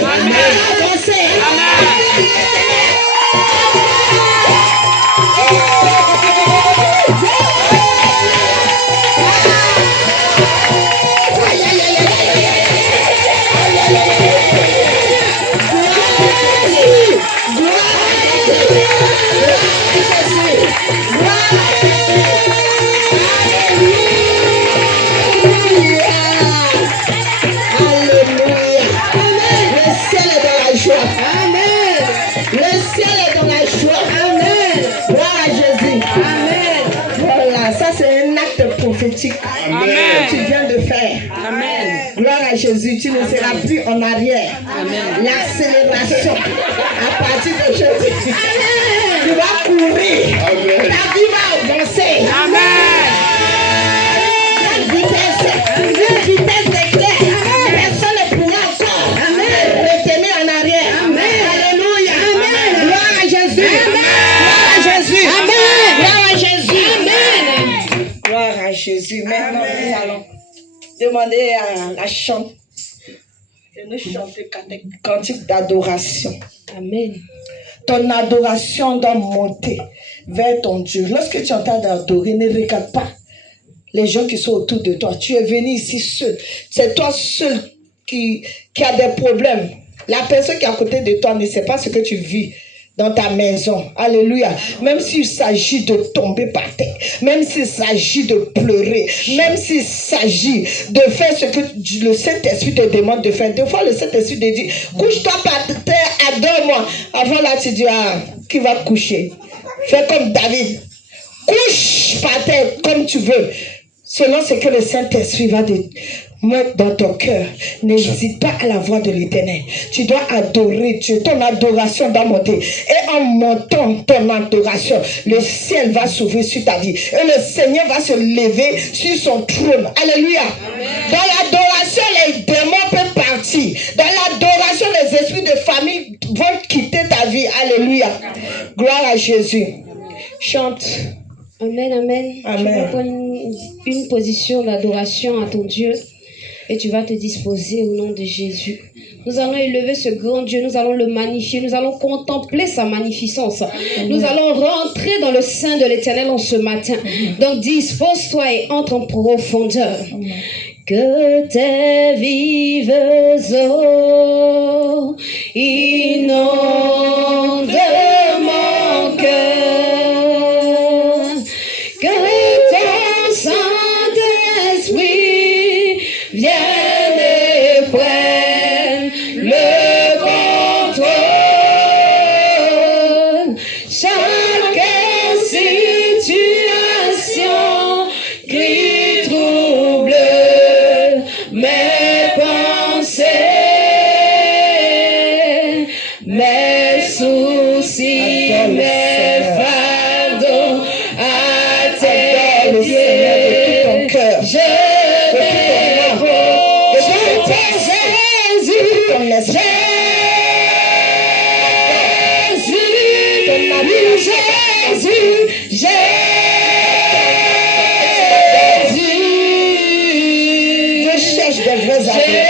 Amen. Tu viens de faire. Amen. Gloire à Jésus. Tu ne seras plus en arrière. Amen. L'accélération à partir d'aujourd'hui. Tu vas courir. Amen. Ta vie va avancer. Amen. Vitesse d'éclair. Personne ne pourra encore retenir en arrière. Amen. Alléluia. Amen. Gloire à Jésus. Gloire à Jésus. Amen. Gloire à Jésus. Amen. Gloire à Jésus. Maintenant, nous allons demander à la chante de nous chanter cantique d'adoration. Amen. Ton adoration doit monter vers ton Dieu. Lorsque tu es en train d'adorer, ne regarde pas les gens qui sont autour de toi. Tu es venu ici seul. C'est toi seul qui a des problèmes. La personne qui est à côté de toi ne sait pas ce que tu vis dans ta maison. Alléluia. Même s'il s'agit de tomber par terre, même s'il s'agit de pleurer, même s'il s'agit de faire ce que le Saint-Esprit te demande de faire. Des fois, le Saint-Esprit te dit, couche-toi par terre, adore-moi. Avant là, tu dis, qui va coucher? Fais comme David. Couche par terre comme tu veux. Selon ce que le Saint-Esprit va te mettre dans ton cœur. N'hésite pas à la voix de l'Éternel. Tu dois adorer Dieu. Ton adoration doit monter. Et en montant ton adoration, le ciel va s'ouvrir sur ta vie. Et le Seigneur va se lever sur son trône. Alléluia. Amen. Dans l'adoration, les démons peuvent partir. Dans l'adoration, les esprits de famille vont quitter ta vie. Alléluia. Amen. Gloire à Jésus. Chante. Amen, amen. Amen. Tu vas prendre une position d'adoration à ton Dieu et tu vas te disposer au nom de Jésus. Nous allons élever ce grand Dieu, nous allons le magnifier, nous allons contempler sa magnificence. Amen. Nous allons rentrer dans le sein de l'Éternel en ce matin. Donc dispose-toi et entre en profondeur. Amen. Que tes vives eaux inondent mon cœur, que ton Saint-Esprit vienne et prenne le contrôle. Chaque situation qui trouble mes pensées, mes soucis, mes fardeaux à tes pieds. Je dépose Jésus, Jésus. Je cherche des vrais amis.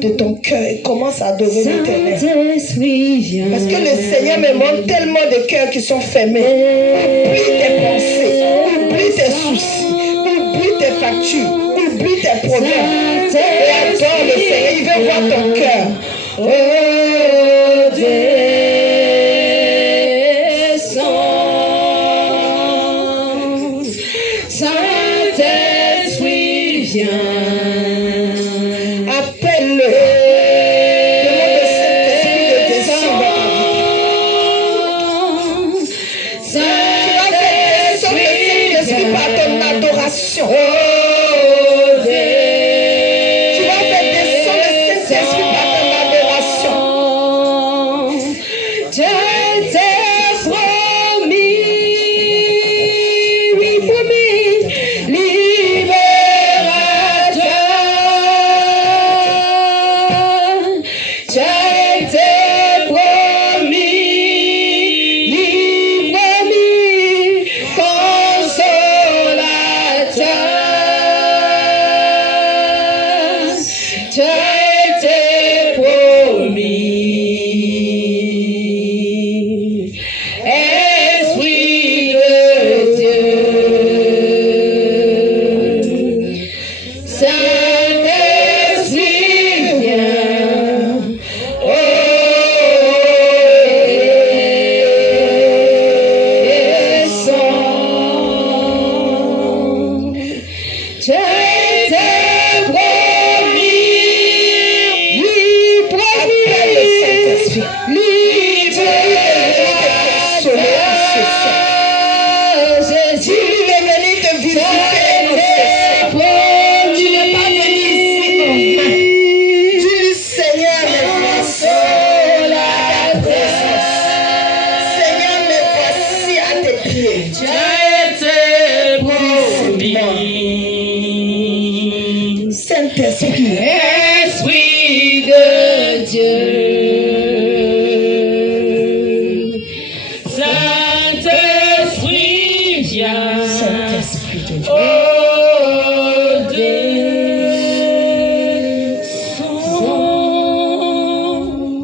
De ton cœur et commence à adorer l'Éternel. Parce que le Seigneur me montre tellement de cœurs qui sont fermés. Oublie tes pensées, oublie tes soucis, oublie tes factures, oublie tes problèmes. Et adore le Seigneur, il veut voir ton cœur. Oh, descends. Saint-Esprit. Esprit de Dieu. Saint-Esprit, viens. Saint-Esprit de Dieu. Oh, descends.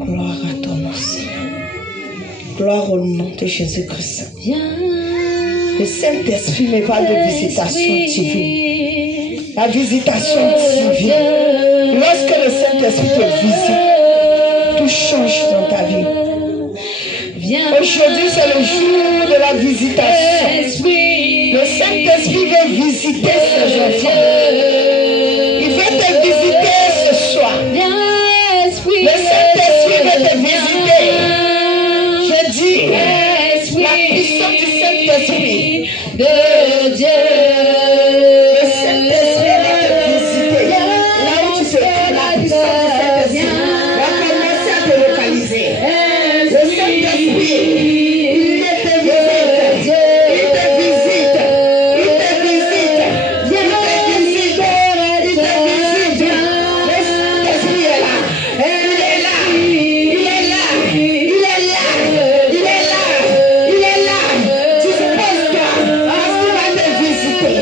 Gloire à ton nom, Seigneur. Gloire au nom de Jésus-Christ. Viens. Le Saint-Esprit me parle de visitation divine. La visitation divine. Lorsque le Saint-Esprit te visite, tout change dans ta vie. Aujourd'hui, c'est le jour de la visitation. Le Saint-Esprit veut visiter ses enfants. Il veut te visiter ce soir. Le Saint-Esprit veut te visiter. Je dis, la puissance du Saint-Esprit de Dieu. Le Saint-Esprit va te visiter. Là où tu te trouves, la puissance du Saint-Esprit va commencer à te localiser. Le Saint-Esprit, il te visite. Il te visite. Il te visite. Il te visite. Il te visite. Le Saint-Esprit est là. Il est là. Il est là. Il est là. Il est là. Il est là. Dispose-toi parce qu'il va te visiter.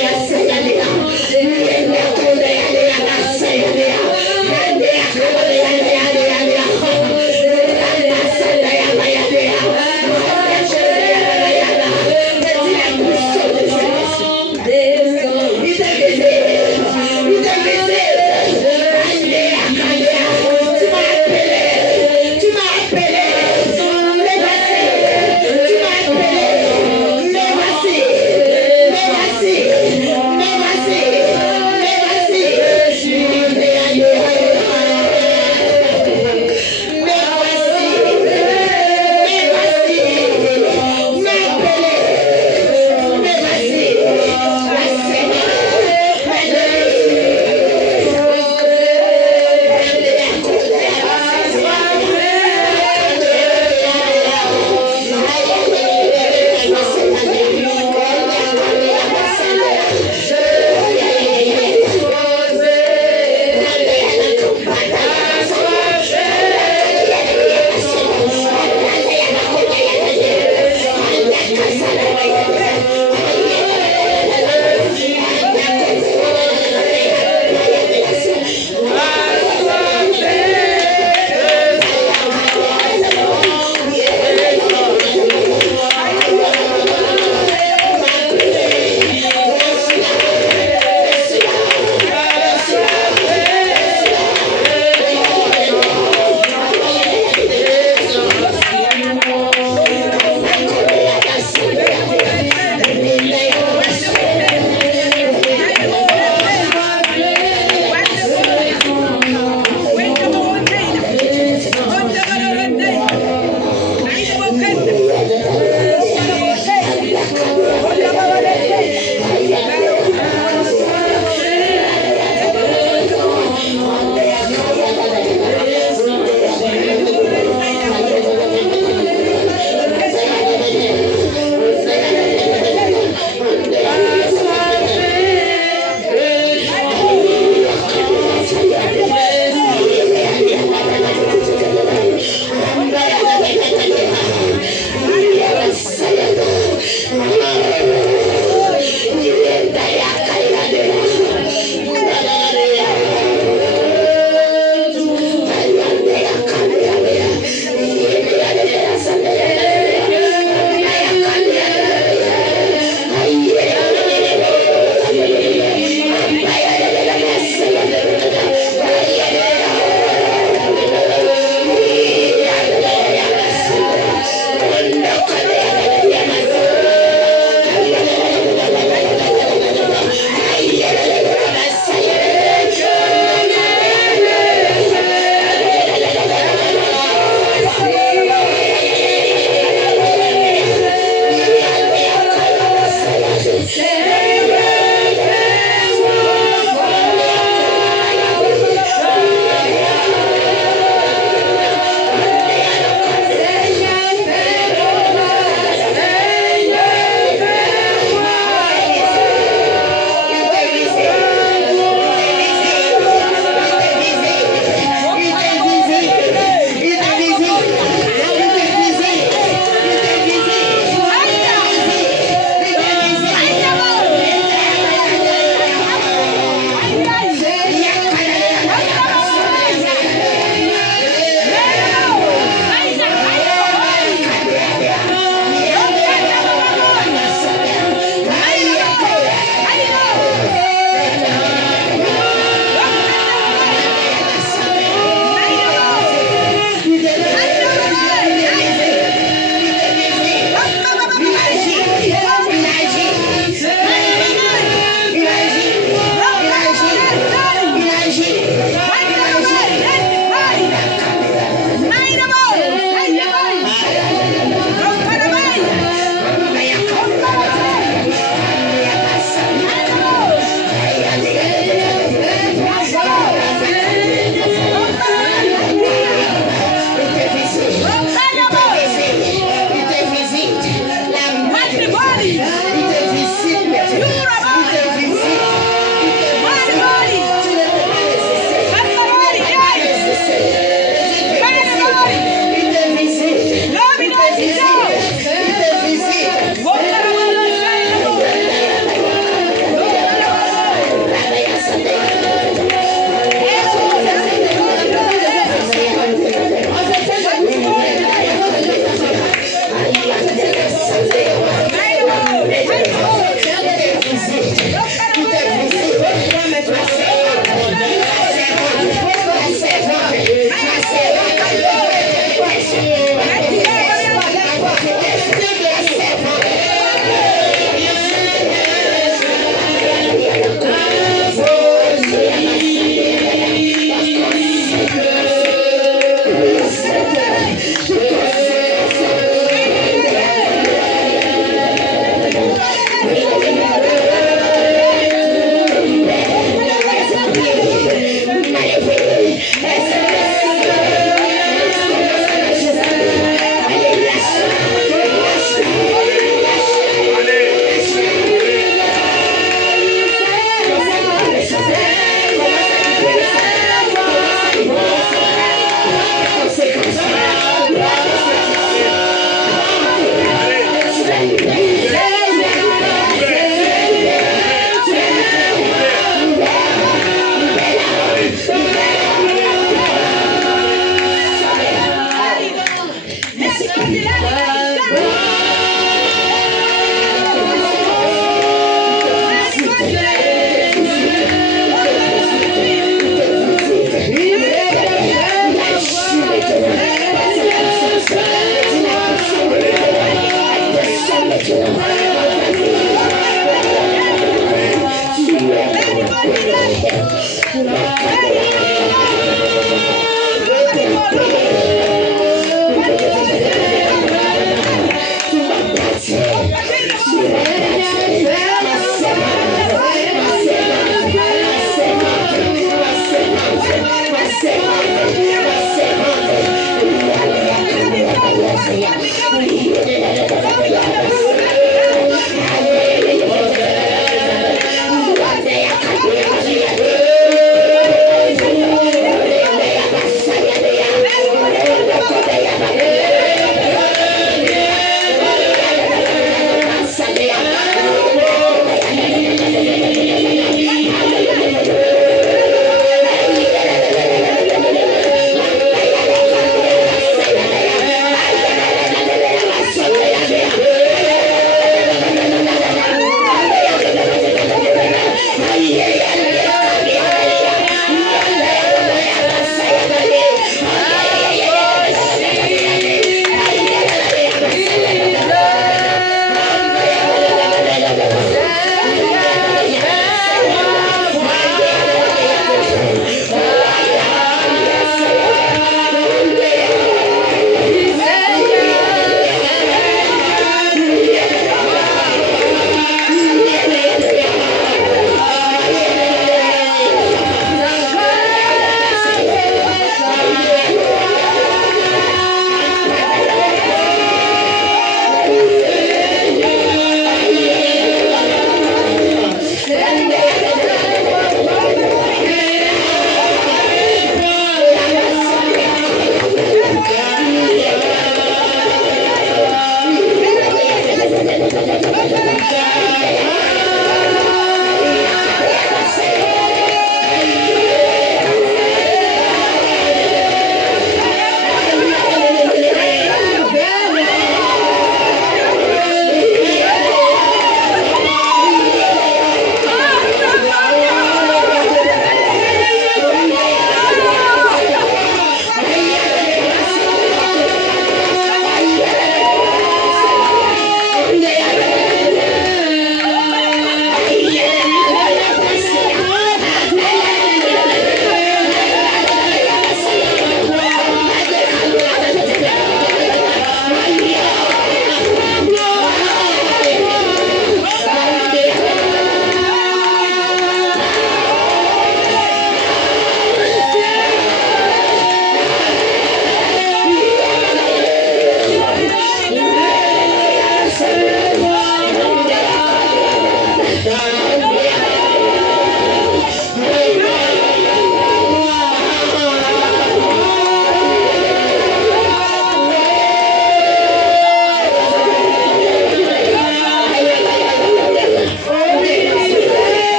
Yes.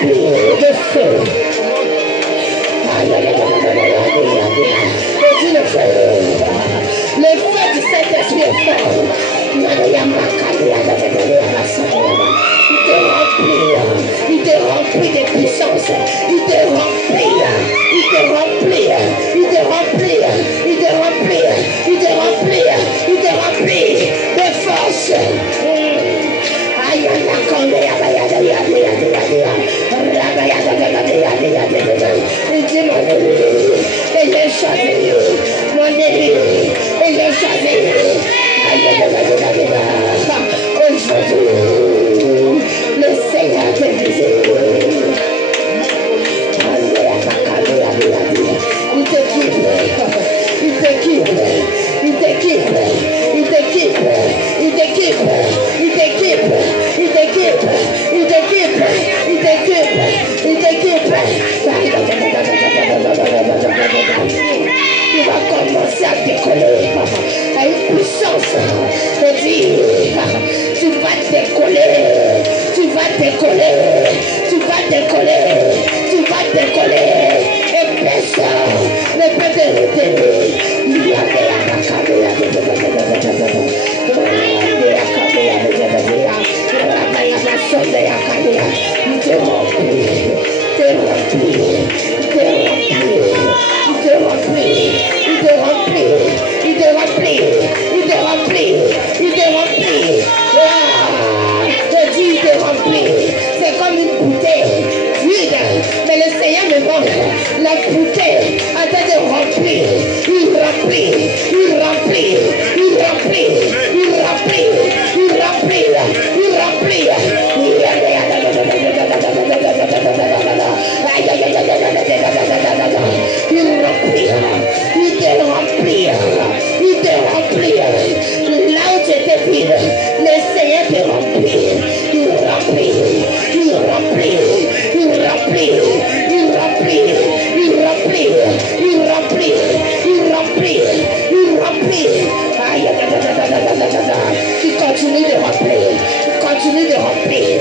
remplis de feu. Je dis le feu. Le feu du Saint-Esprit est fort. Il te remplit de puissance. Il te remplit. Il te remplit. Il te remplit. Il te remplit. Il te remplit. Il te remplit de force. Et j'ai choisi mon élu. Et j'ai choisi aujourd'hui le Seigneur te disait. Il t'équipe. Il t'équipe. Il t'équipe. Il t'équipe. Il t'équipe. Il t'équipe. Il t'équipe. Il t'équipe. Il t'équipe. Il t'équipe. Tu vas commencer à décoller à une puissance de dire tu vas décoller. Tu vas décoller. Tu vas décoller. Tu vas décoller. Et personne ne peut te retenir. Il y a c'est comme une bouteille vide, mais le Seigneur me montre la bouteille en train de remplir. Il remplit, il remplit, il remplit, il remplit, il remplit, il remplit. Il remplit, il te remplit, il te remplit. Là où tu étais vide, le Seigneur te remplit. Il remplit, il remplit, il remplit, il remplit, il remplit, il remplit, il remplit, il remplit. Il continue de remplir, il continue de remplir.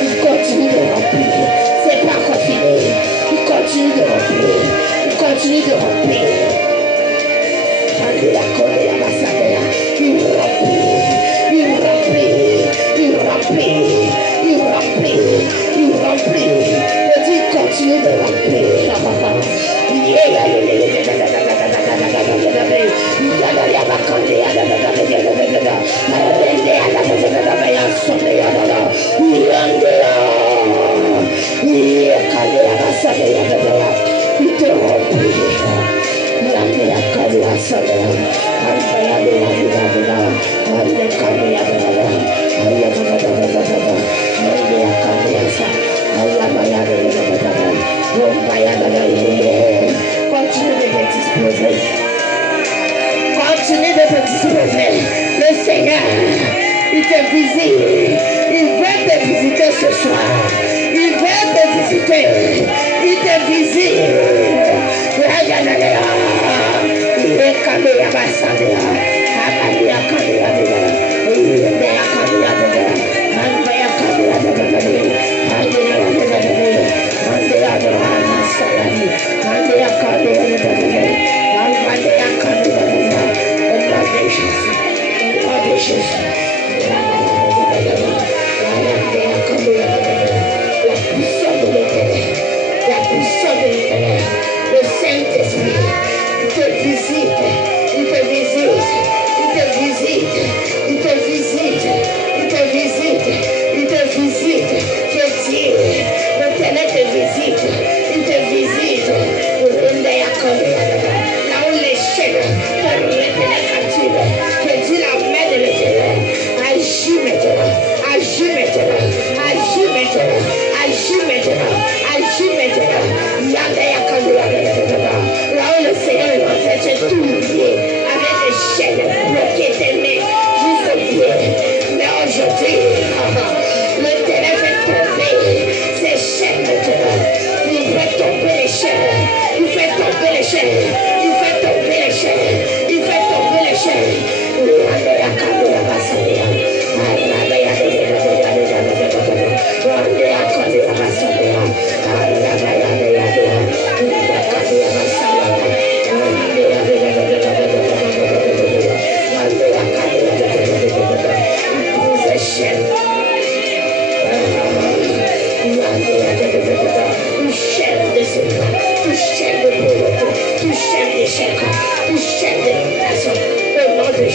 Il continue de remplir. C'est pas confiné. Il continue de remplir. Il continue de remplir. Il remplit. Il remplit. Il remplit. Il remplit. Il remplit. Et il continue de remplir. Il te remplit.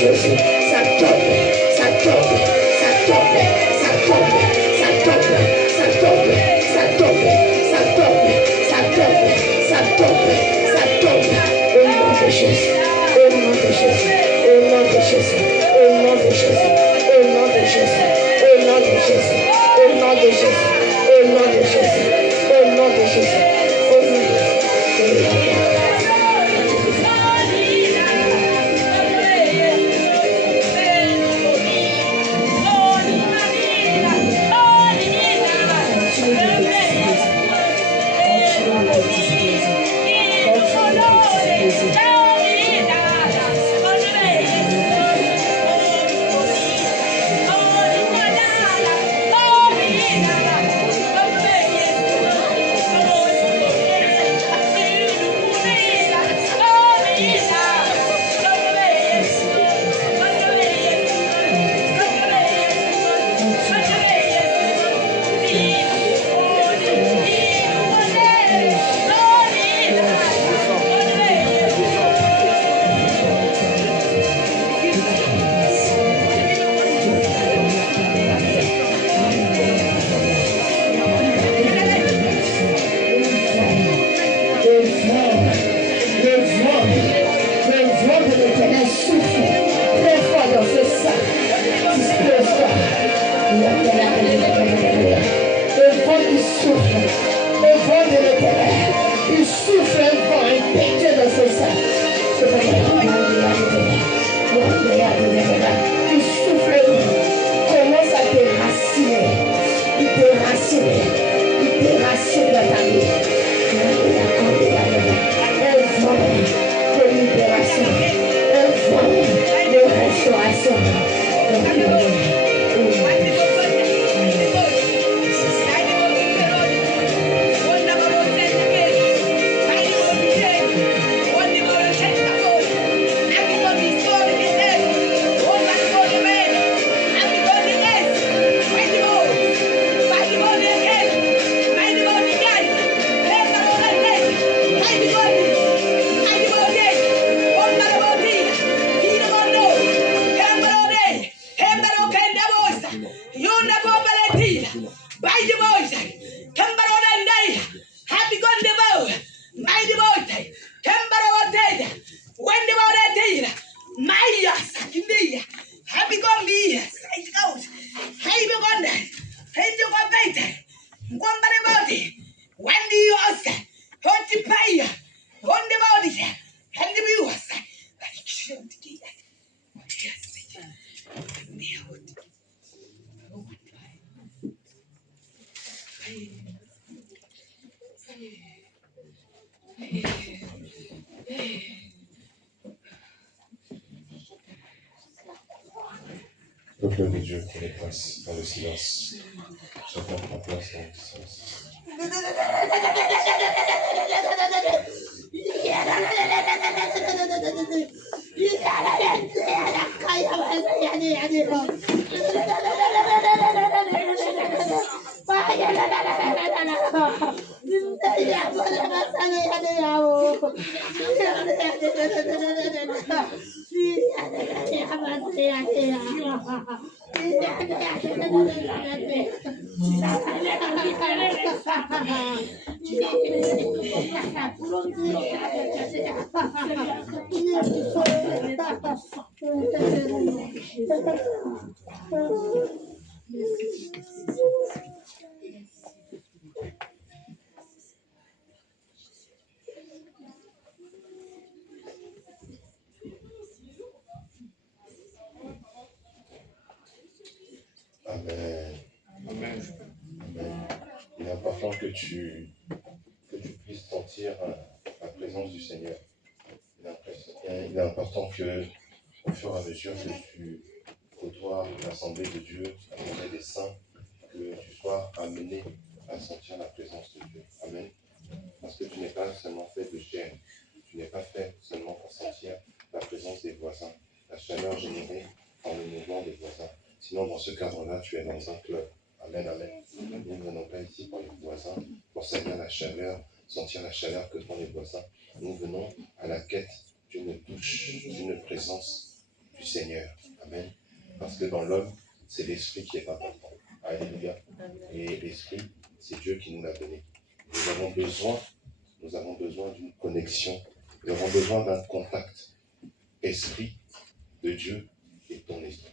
Jésus. Ça tombe, ça tombe, ça tombe, ça tombe, ça tombe, ça tombe, ça tombe, ça tombe, ça tombe, ça tombe, ça tombe. Au nom de Jésus, au nom de Jésus, au nom de Jésus, au nom de Jésus, au nom de Jésus, au nom de Jésus, au nom de Jésus, au nom de Jésus, au nom de Jésus, au nom de Jésus. Peuple de Dieu, prenez place dans le silence. Chacun prend place dans le silence. Amen. Amen. Amen. Il est important que tu puisses sentir la présence du Seigneur. Il est important que, au fur et à mesure que tu côtoies l'assemblée de Dieu, l'assemblée des saints, que tu sois amené à sentir la présence de Dieu. Amen. Parce que tu n'es pas seulement fait de chair, tu n'es pas fait seulement pour sentir la présence des voisins, la chaleur générée par le mouvement des voisins. Sinon, dans ce cadre-là, tu es dans un club. Amen, amen. Nous ne venons pas ici pour les voisins, pour sentir la chaleur que font les voisins. Nous venons à la quête d'une touche, d'une présence du Seigneur. Amen. Parce que dans l'homme, c'est l'esprit qui est important. Alléluia. Et l'esprit, c'est Dieu qui nous l'a donné. Nous avons besoin d'une connexion. Nous avons besoin d'un contact. Esprit de Dieu et ton esprit.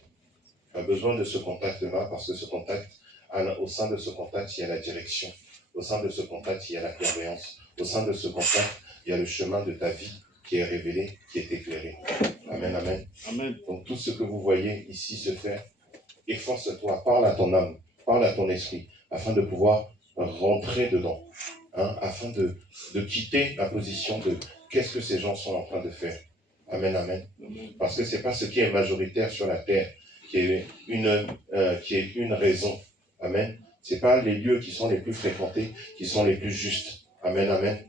Tu as besoin de ce contact-là parce que ce contact, au sein de ce contact, il y a la direction. Au sein de ce contact, il y a la clairvoyance. Au sein de ce contact, il y a le chemin de ta vie qui est révélé, qui est éclairé. Amen, amen. Amen. Donc tout ce que vous voyez ici se faire, efforce-toi, parle à ton âme, parle à ton esprit, afin de pouvoir rentrer dedans, afin de quitter la position de qu'est-ce que ces gens sont en train de faire. Amen, amen. Parce que c'est pas ce qui est majoritaire sur la terre qui est une raison. Amen. C'est pas les lieux qui sont les plus fréquentés qui sont les plus justes. Amen, amen.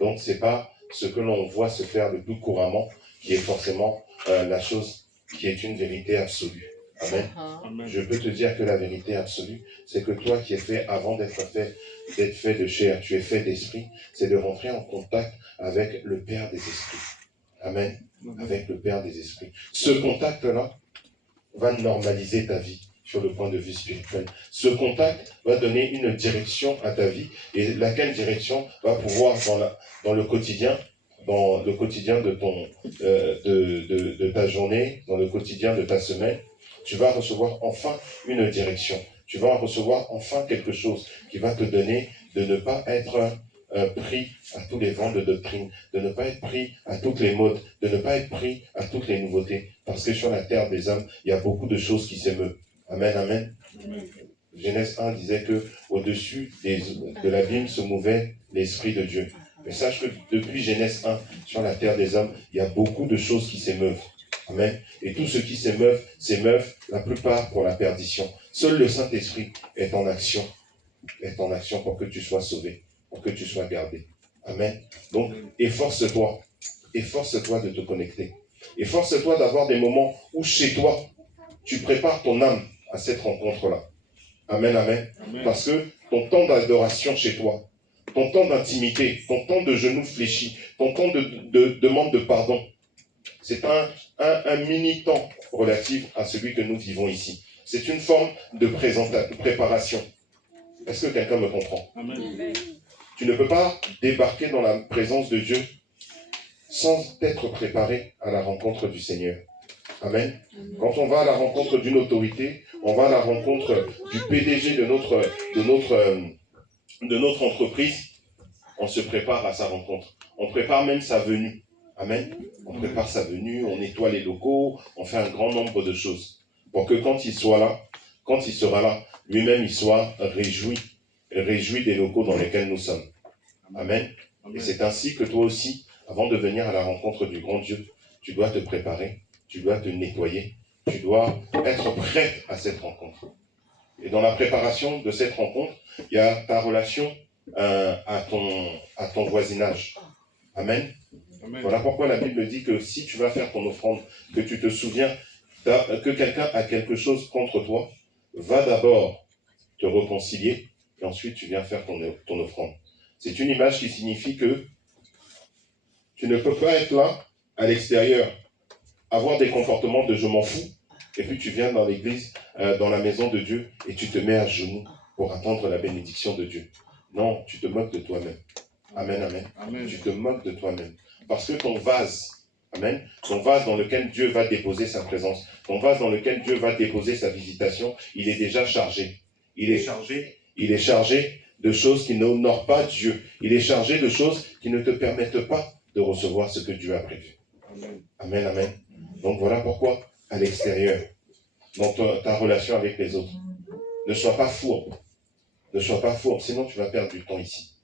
Donc c'est pas ce que l'on voit se faire le plus couramment qui est forcément la chose qui est une vérité absolue. Amen. Je peux te dire que la vérité absolue, c'est que toi qui es fait avant d'être fait de chair, tu es fait d'esprit, c'est de rentrer en contact avec le Père des esprits. Amen. Avec le Père des esprits. Ce contact-là va normaliser ta vie sur le point de vue spirituel. Ce contact va donner une direction à ta vie et laquelle direction va pouvoir dans le quotidien de ta journée, dans le quotidien de ta semaine, tu vas recevoir enfin une direction. Tu vas recevoir enfin quelque chose qui va te donner de ne pas être pris à tous les vents de doctrine, de ne pas être pris à toutes les modes, de ne pas être pris à toutes les nouveautés. Parce que sur la terre des hommes, il y a beaucoup de choses qui s'émeuvent. Amen, amen. Genèse 1 disait que au-dessus de l'abîme se mouvait l'Esprit de Dieu. Mais sache que depuis Genèse 1, sur la terre des hommes, il y a beaucoup de choses qui s'émeuvent. Amen. Et tout ce qui s'émeuvent la plupart pour la perdition. Seul le Saint-Esprit est en action pour que tu sois sauvé, pour que tu sois gardé. Amen. Donc, efforce-toi de te connecter. Efforce-toi d'avoir des moments où chez toi, tu prépares ton âme à cette rencontre-là. Amen, amen. Parce que ton temps d'adoration chez toi, ton temps d'intimité, ton temps de genoux fléchis, ton temps de demande de pardon, c'est un mini-temps relatif à celui que nous vivons ici. C'est une forme de préparation. Est-ce que quelqu'un me comprend? Amen. Tu ne peux pas débarquer dans la présence de Dieu sans être préparé à la rencontre du Seigneur. Amen. Quand on va à la rencontre d'une autorité, on va à la rencontre du PDG de notre entreprise, on se prépare à sa rencontre. On prépare même sa venue. Amen. On prépare sa venue, on nettoie les locaux, on fait un grand nombre de choses. Pour que quand il sera là, lui-même il soit réjoui des locaux dans lesquels nous sommes. Amen. Et c'est ainsi que toi aussi, avant de venir à la rencontre du grand Dieu, tu dois te préparer, tu dois te nettoyer, tu dois être prêt à cette rencontre. Et dans la préparation de cette rencontre, il y a ta relation à ton voisinage. Amen. Amen. Voilà pourquoi la Bible dit que si tu vas faire ton offrande, que tu te souviens que quelqu'un a quelque chose contre toi, va d'abord te réconcilier et ensuite tu viens faire ton offrande. C'est une image qui signifie que tu ne peux pas être là, à l'extérieur, avoir des comportements de je m'en fous, et puis tu viens dans l'église, dans la maison de Dieu, et tu te mets à genoux pour attendre la bénédiction de Dieu. Non, tu te moques de toi-même. Amen, amen. Amen. Tu te moques de toi-même. Parce que ton vase, amen, ton vase dans lequel Dieu va déposer sa présence, ton vase dans lequel Dieu va déposer sa visitation, il est déjà chargé. Il est chargé de choses qui n'honorent pas Dieu. Il est chargé de choses qui ne te permettent pas de recevoir ce que Dieu a prévu. Amen, amen. Donc voilà pourquoi, à l'extérieur, dans ta relation avec les autres, ne sois pas fourbe. Ne sois pas fourbe, sinon tu vas perdre du temps ici.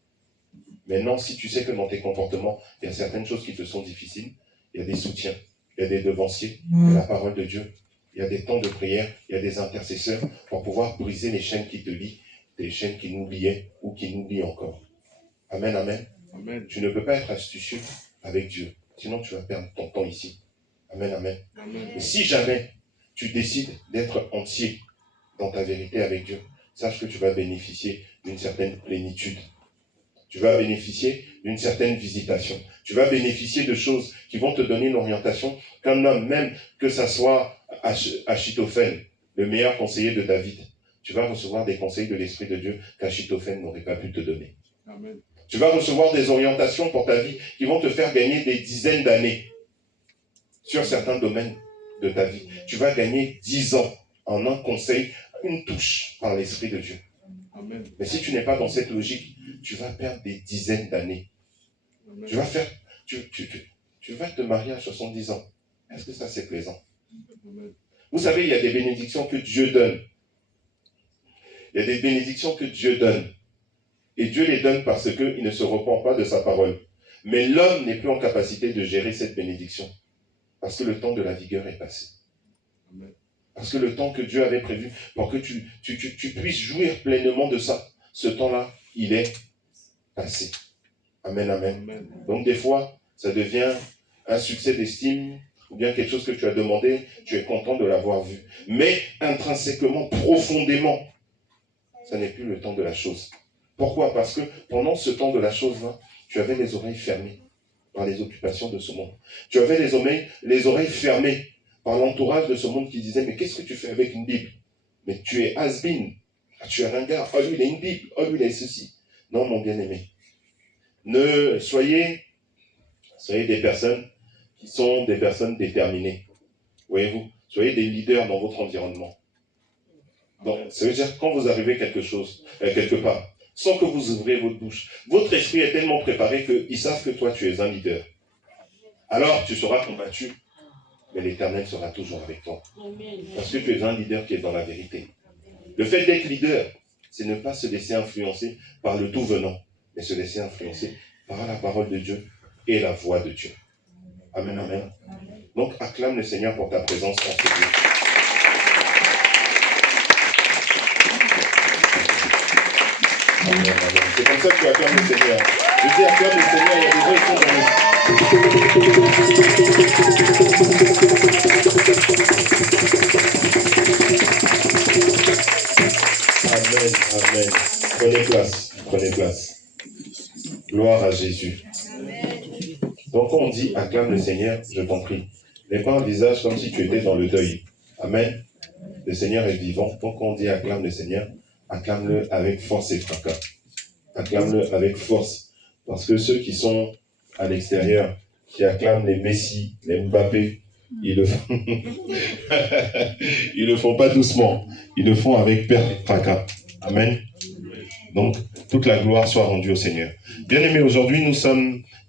Maintenant, si tu sais que dans tes comportements, il y a certaines choses qui te sont difficiles, il y a des soutiens, il y a des devanciers, il y a la parole de Dieu, il y a des temps de prière, il y a des intercesseurs pour pouvoir briser les chaînes qui te lient, des chaînes qui nous liaient ou qui nous lient encore. Amen, amen. Amen. Tu ne peux pas être astucieux avec Dieu, sinon tu vas perdre ton temps ici. Amen, amen. Amen. Et si jamais tu décides d'être entier dans ta vérité avec Dieu, sache que tu vas bénéficier d'une certaine plénitude. Tu vas bénéficier d'une certaine visitation. Tu vas bénéficier de choses qui vont te donner une orientation qu'un homme, même que ça soit Achitophel, le meilleur conseiller de David. Tu vas recevoir des conseils de l'Esprit de Dieu qu'Achitophel n'aurait pas pu te donner. Amen. Tu vas recevoir des orientations pour ta vie qui vont te faire gagner des dizaines d'années sur certains domaines de ta vie. Tu vas gagner 10 ans en un conseil, une touche par l'Esprit de Dieu. Amen. Mais si tu n'es pas dans cette logique, tu vas perdre des dizaines d'années. Amen. Tu vas te marier à 70 ans. Est-ce que ça c'est plaisant? Amen. Vous savez, il y a des bénédictions que Dieu donne. Il y a des bénédictions que Dieu donne. Et Dieu les donne parce qu'il ne se repent pas de sa parole. Mais l'homme n'est plus en capacité de gérer cette bénédiction. Parce que le temps de la vigueur est passé. Amen. Parce que le temps que Dieu avait prévu pour que tu puisses jouir pleinement de ça, ce temps-là, il est passé. Amen, amen. Amen. Donc des fois, ça devient un succès d'estime, ou bien quelque chose que tu as demandé, tu es content de l'avoir vu. Mais intrinsèquement, profondément, ça n'est plus le temps de la chose. Pourquoi? Parce que pendant ce temps de la chose-là, tu avais les oreilles fermées par les occupations de ce monde. Tu avais les oreilles fermées par l'entourage de ce monde qui disait « Mais qu'est-ce que tu fais avec une Bible? Mais tu es has-been, tu es ringard, oh lui il a une Bible, oh lui il a ceci. » Non mon bien-aimé, ne soyez des personnes qui sont des personnes déterminées. Voyez-vous, soyez des leaders dans votre environnement. Donc, ça veut dire que quand vous arrivez quelque part, sans que vous ouvriez votre bouche, votre esprit est tellement préparé qu'ils savent que toi, tu es un leader. Alors, tu seras combattu, mais l'Éternel sera toujours avec toi. Parce que tu es un leader qui est dans la vérité. Le fait d'être leader, c'est ne pas se laisser influencer par le tout venant, mais se laisser influencer par la parole de Dieu et la voix de Dieu. Amen, amen. Donc, acclame le Seigneur pour ta présence en ce lieu. Amen, amen. C'est comme ça que tu acclames le Seigneur. Je dis acclame le Seigneur, il y a des gens qui sont dans Amen, amen. Prenez place, prenez place. Gloire à Jésus. Donc quand on dit acclame le Seigneur, je t'en prie, n'aie pas un visage comme si tu étais dans le deuil. Amen. Le Seigneur est vivant. Donc quand on dit acclame le Seigneur, acclame-le avec force et fracas. Acclame-le avec force. Parce que ceux qui sont à l'extérieur, qui acclament les Messi, les Mbappé, ils le font pas doucement. Ils le font avec fracas. Amen. Donc, toute la gloire soit rendue au Seigneur. Bien aimés, aujourd'hui,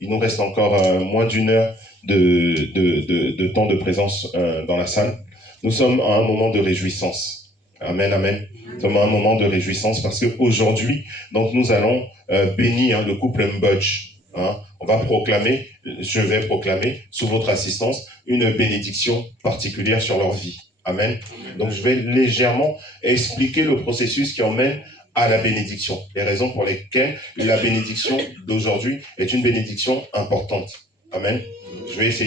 il nous reste encore moins d'une heure de temps de présence dans la salle. Nous sommes à un moment de réjouissance. Amen, amen. Nous sommes à un moment de réjouissance parce qu'aujourd'hui, donc nous allons bénir le couple Mbodj. On va proclamer, je vais proclamer, sous votre assistance, une bénédiction particulière sur leur vie. Amen. Donc je vais légèrement expliquer le processus qui emmène à la bénédiction. Les raisons pour lesquelles la bénédiction d'aujourd'hui est une bénédiction importante. Amen. Je vais essayer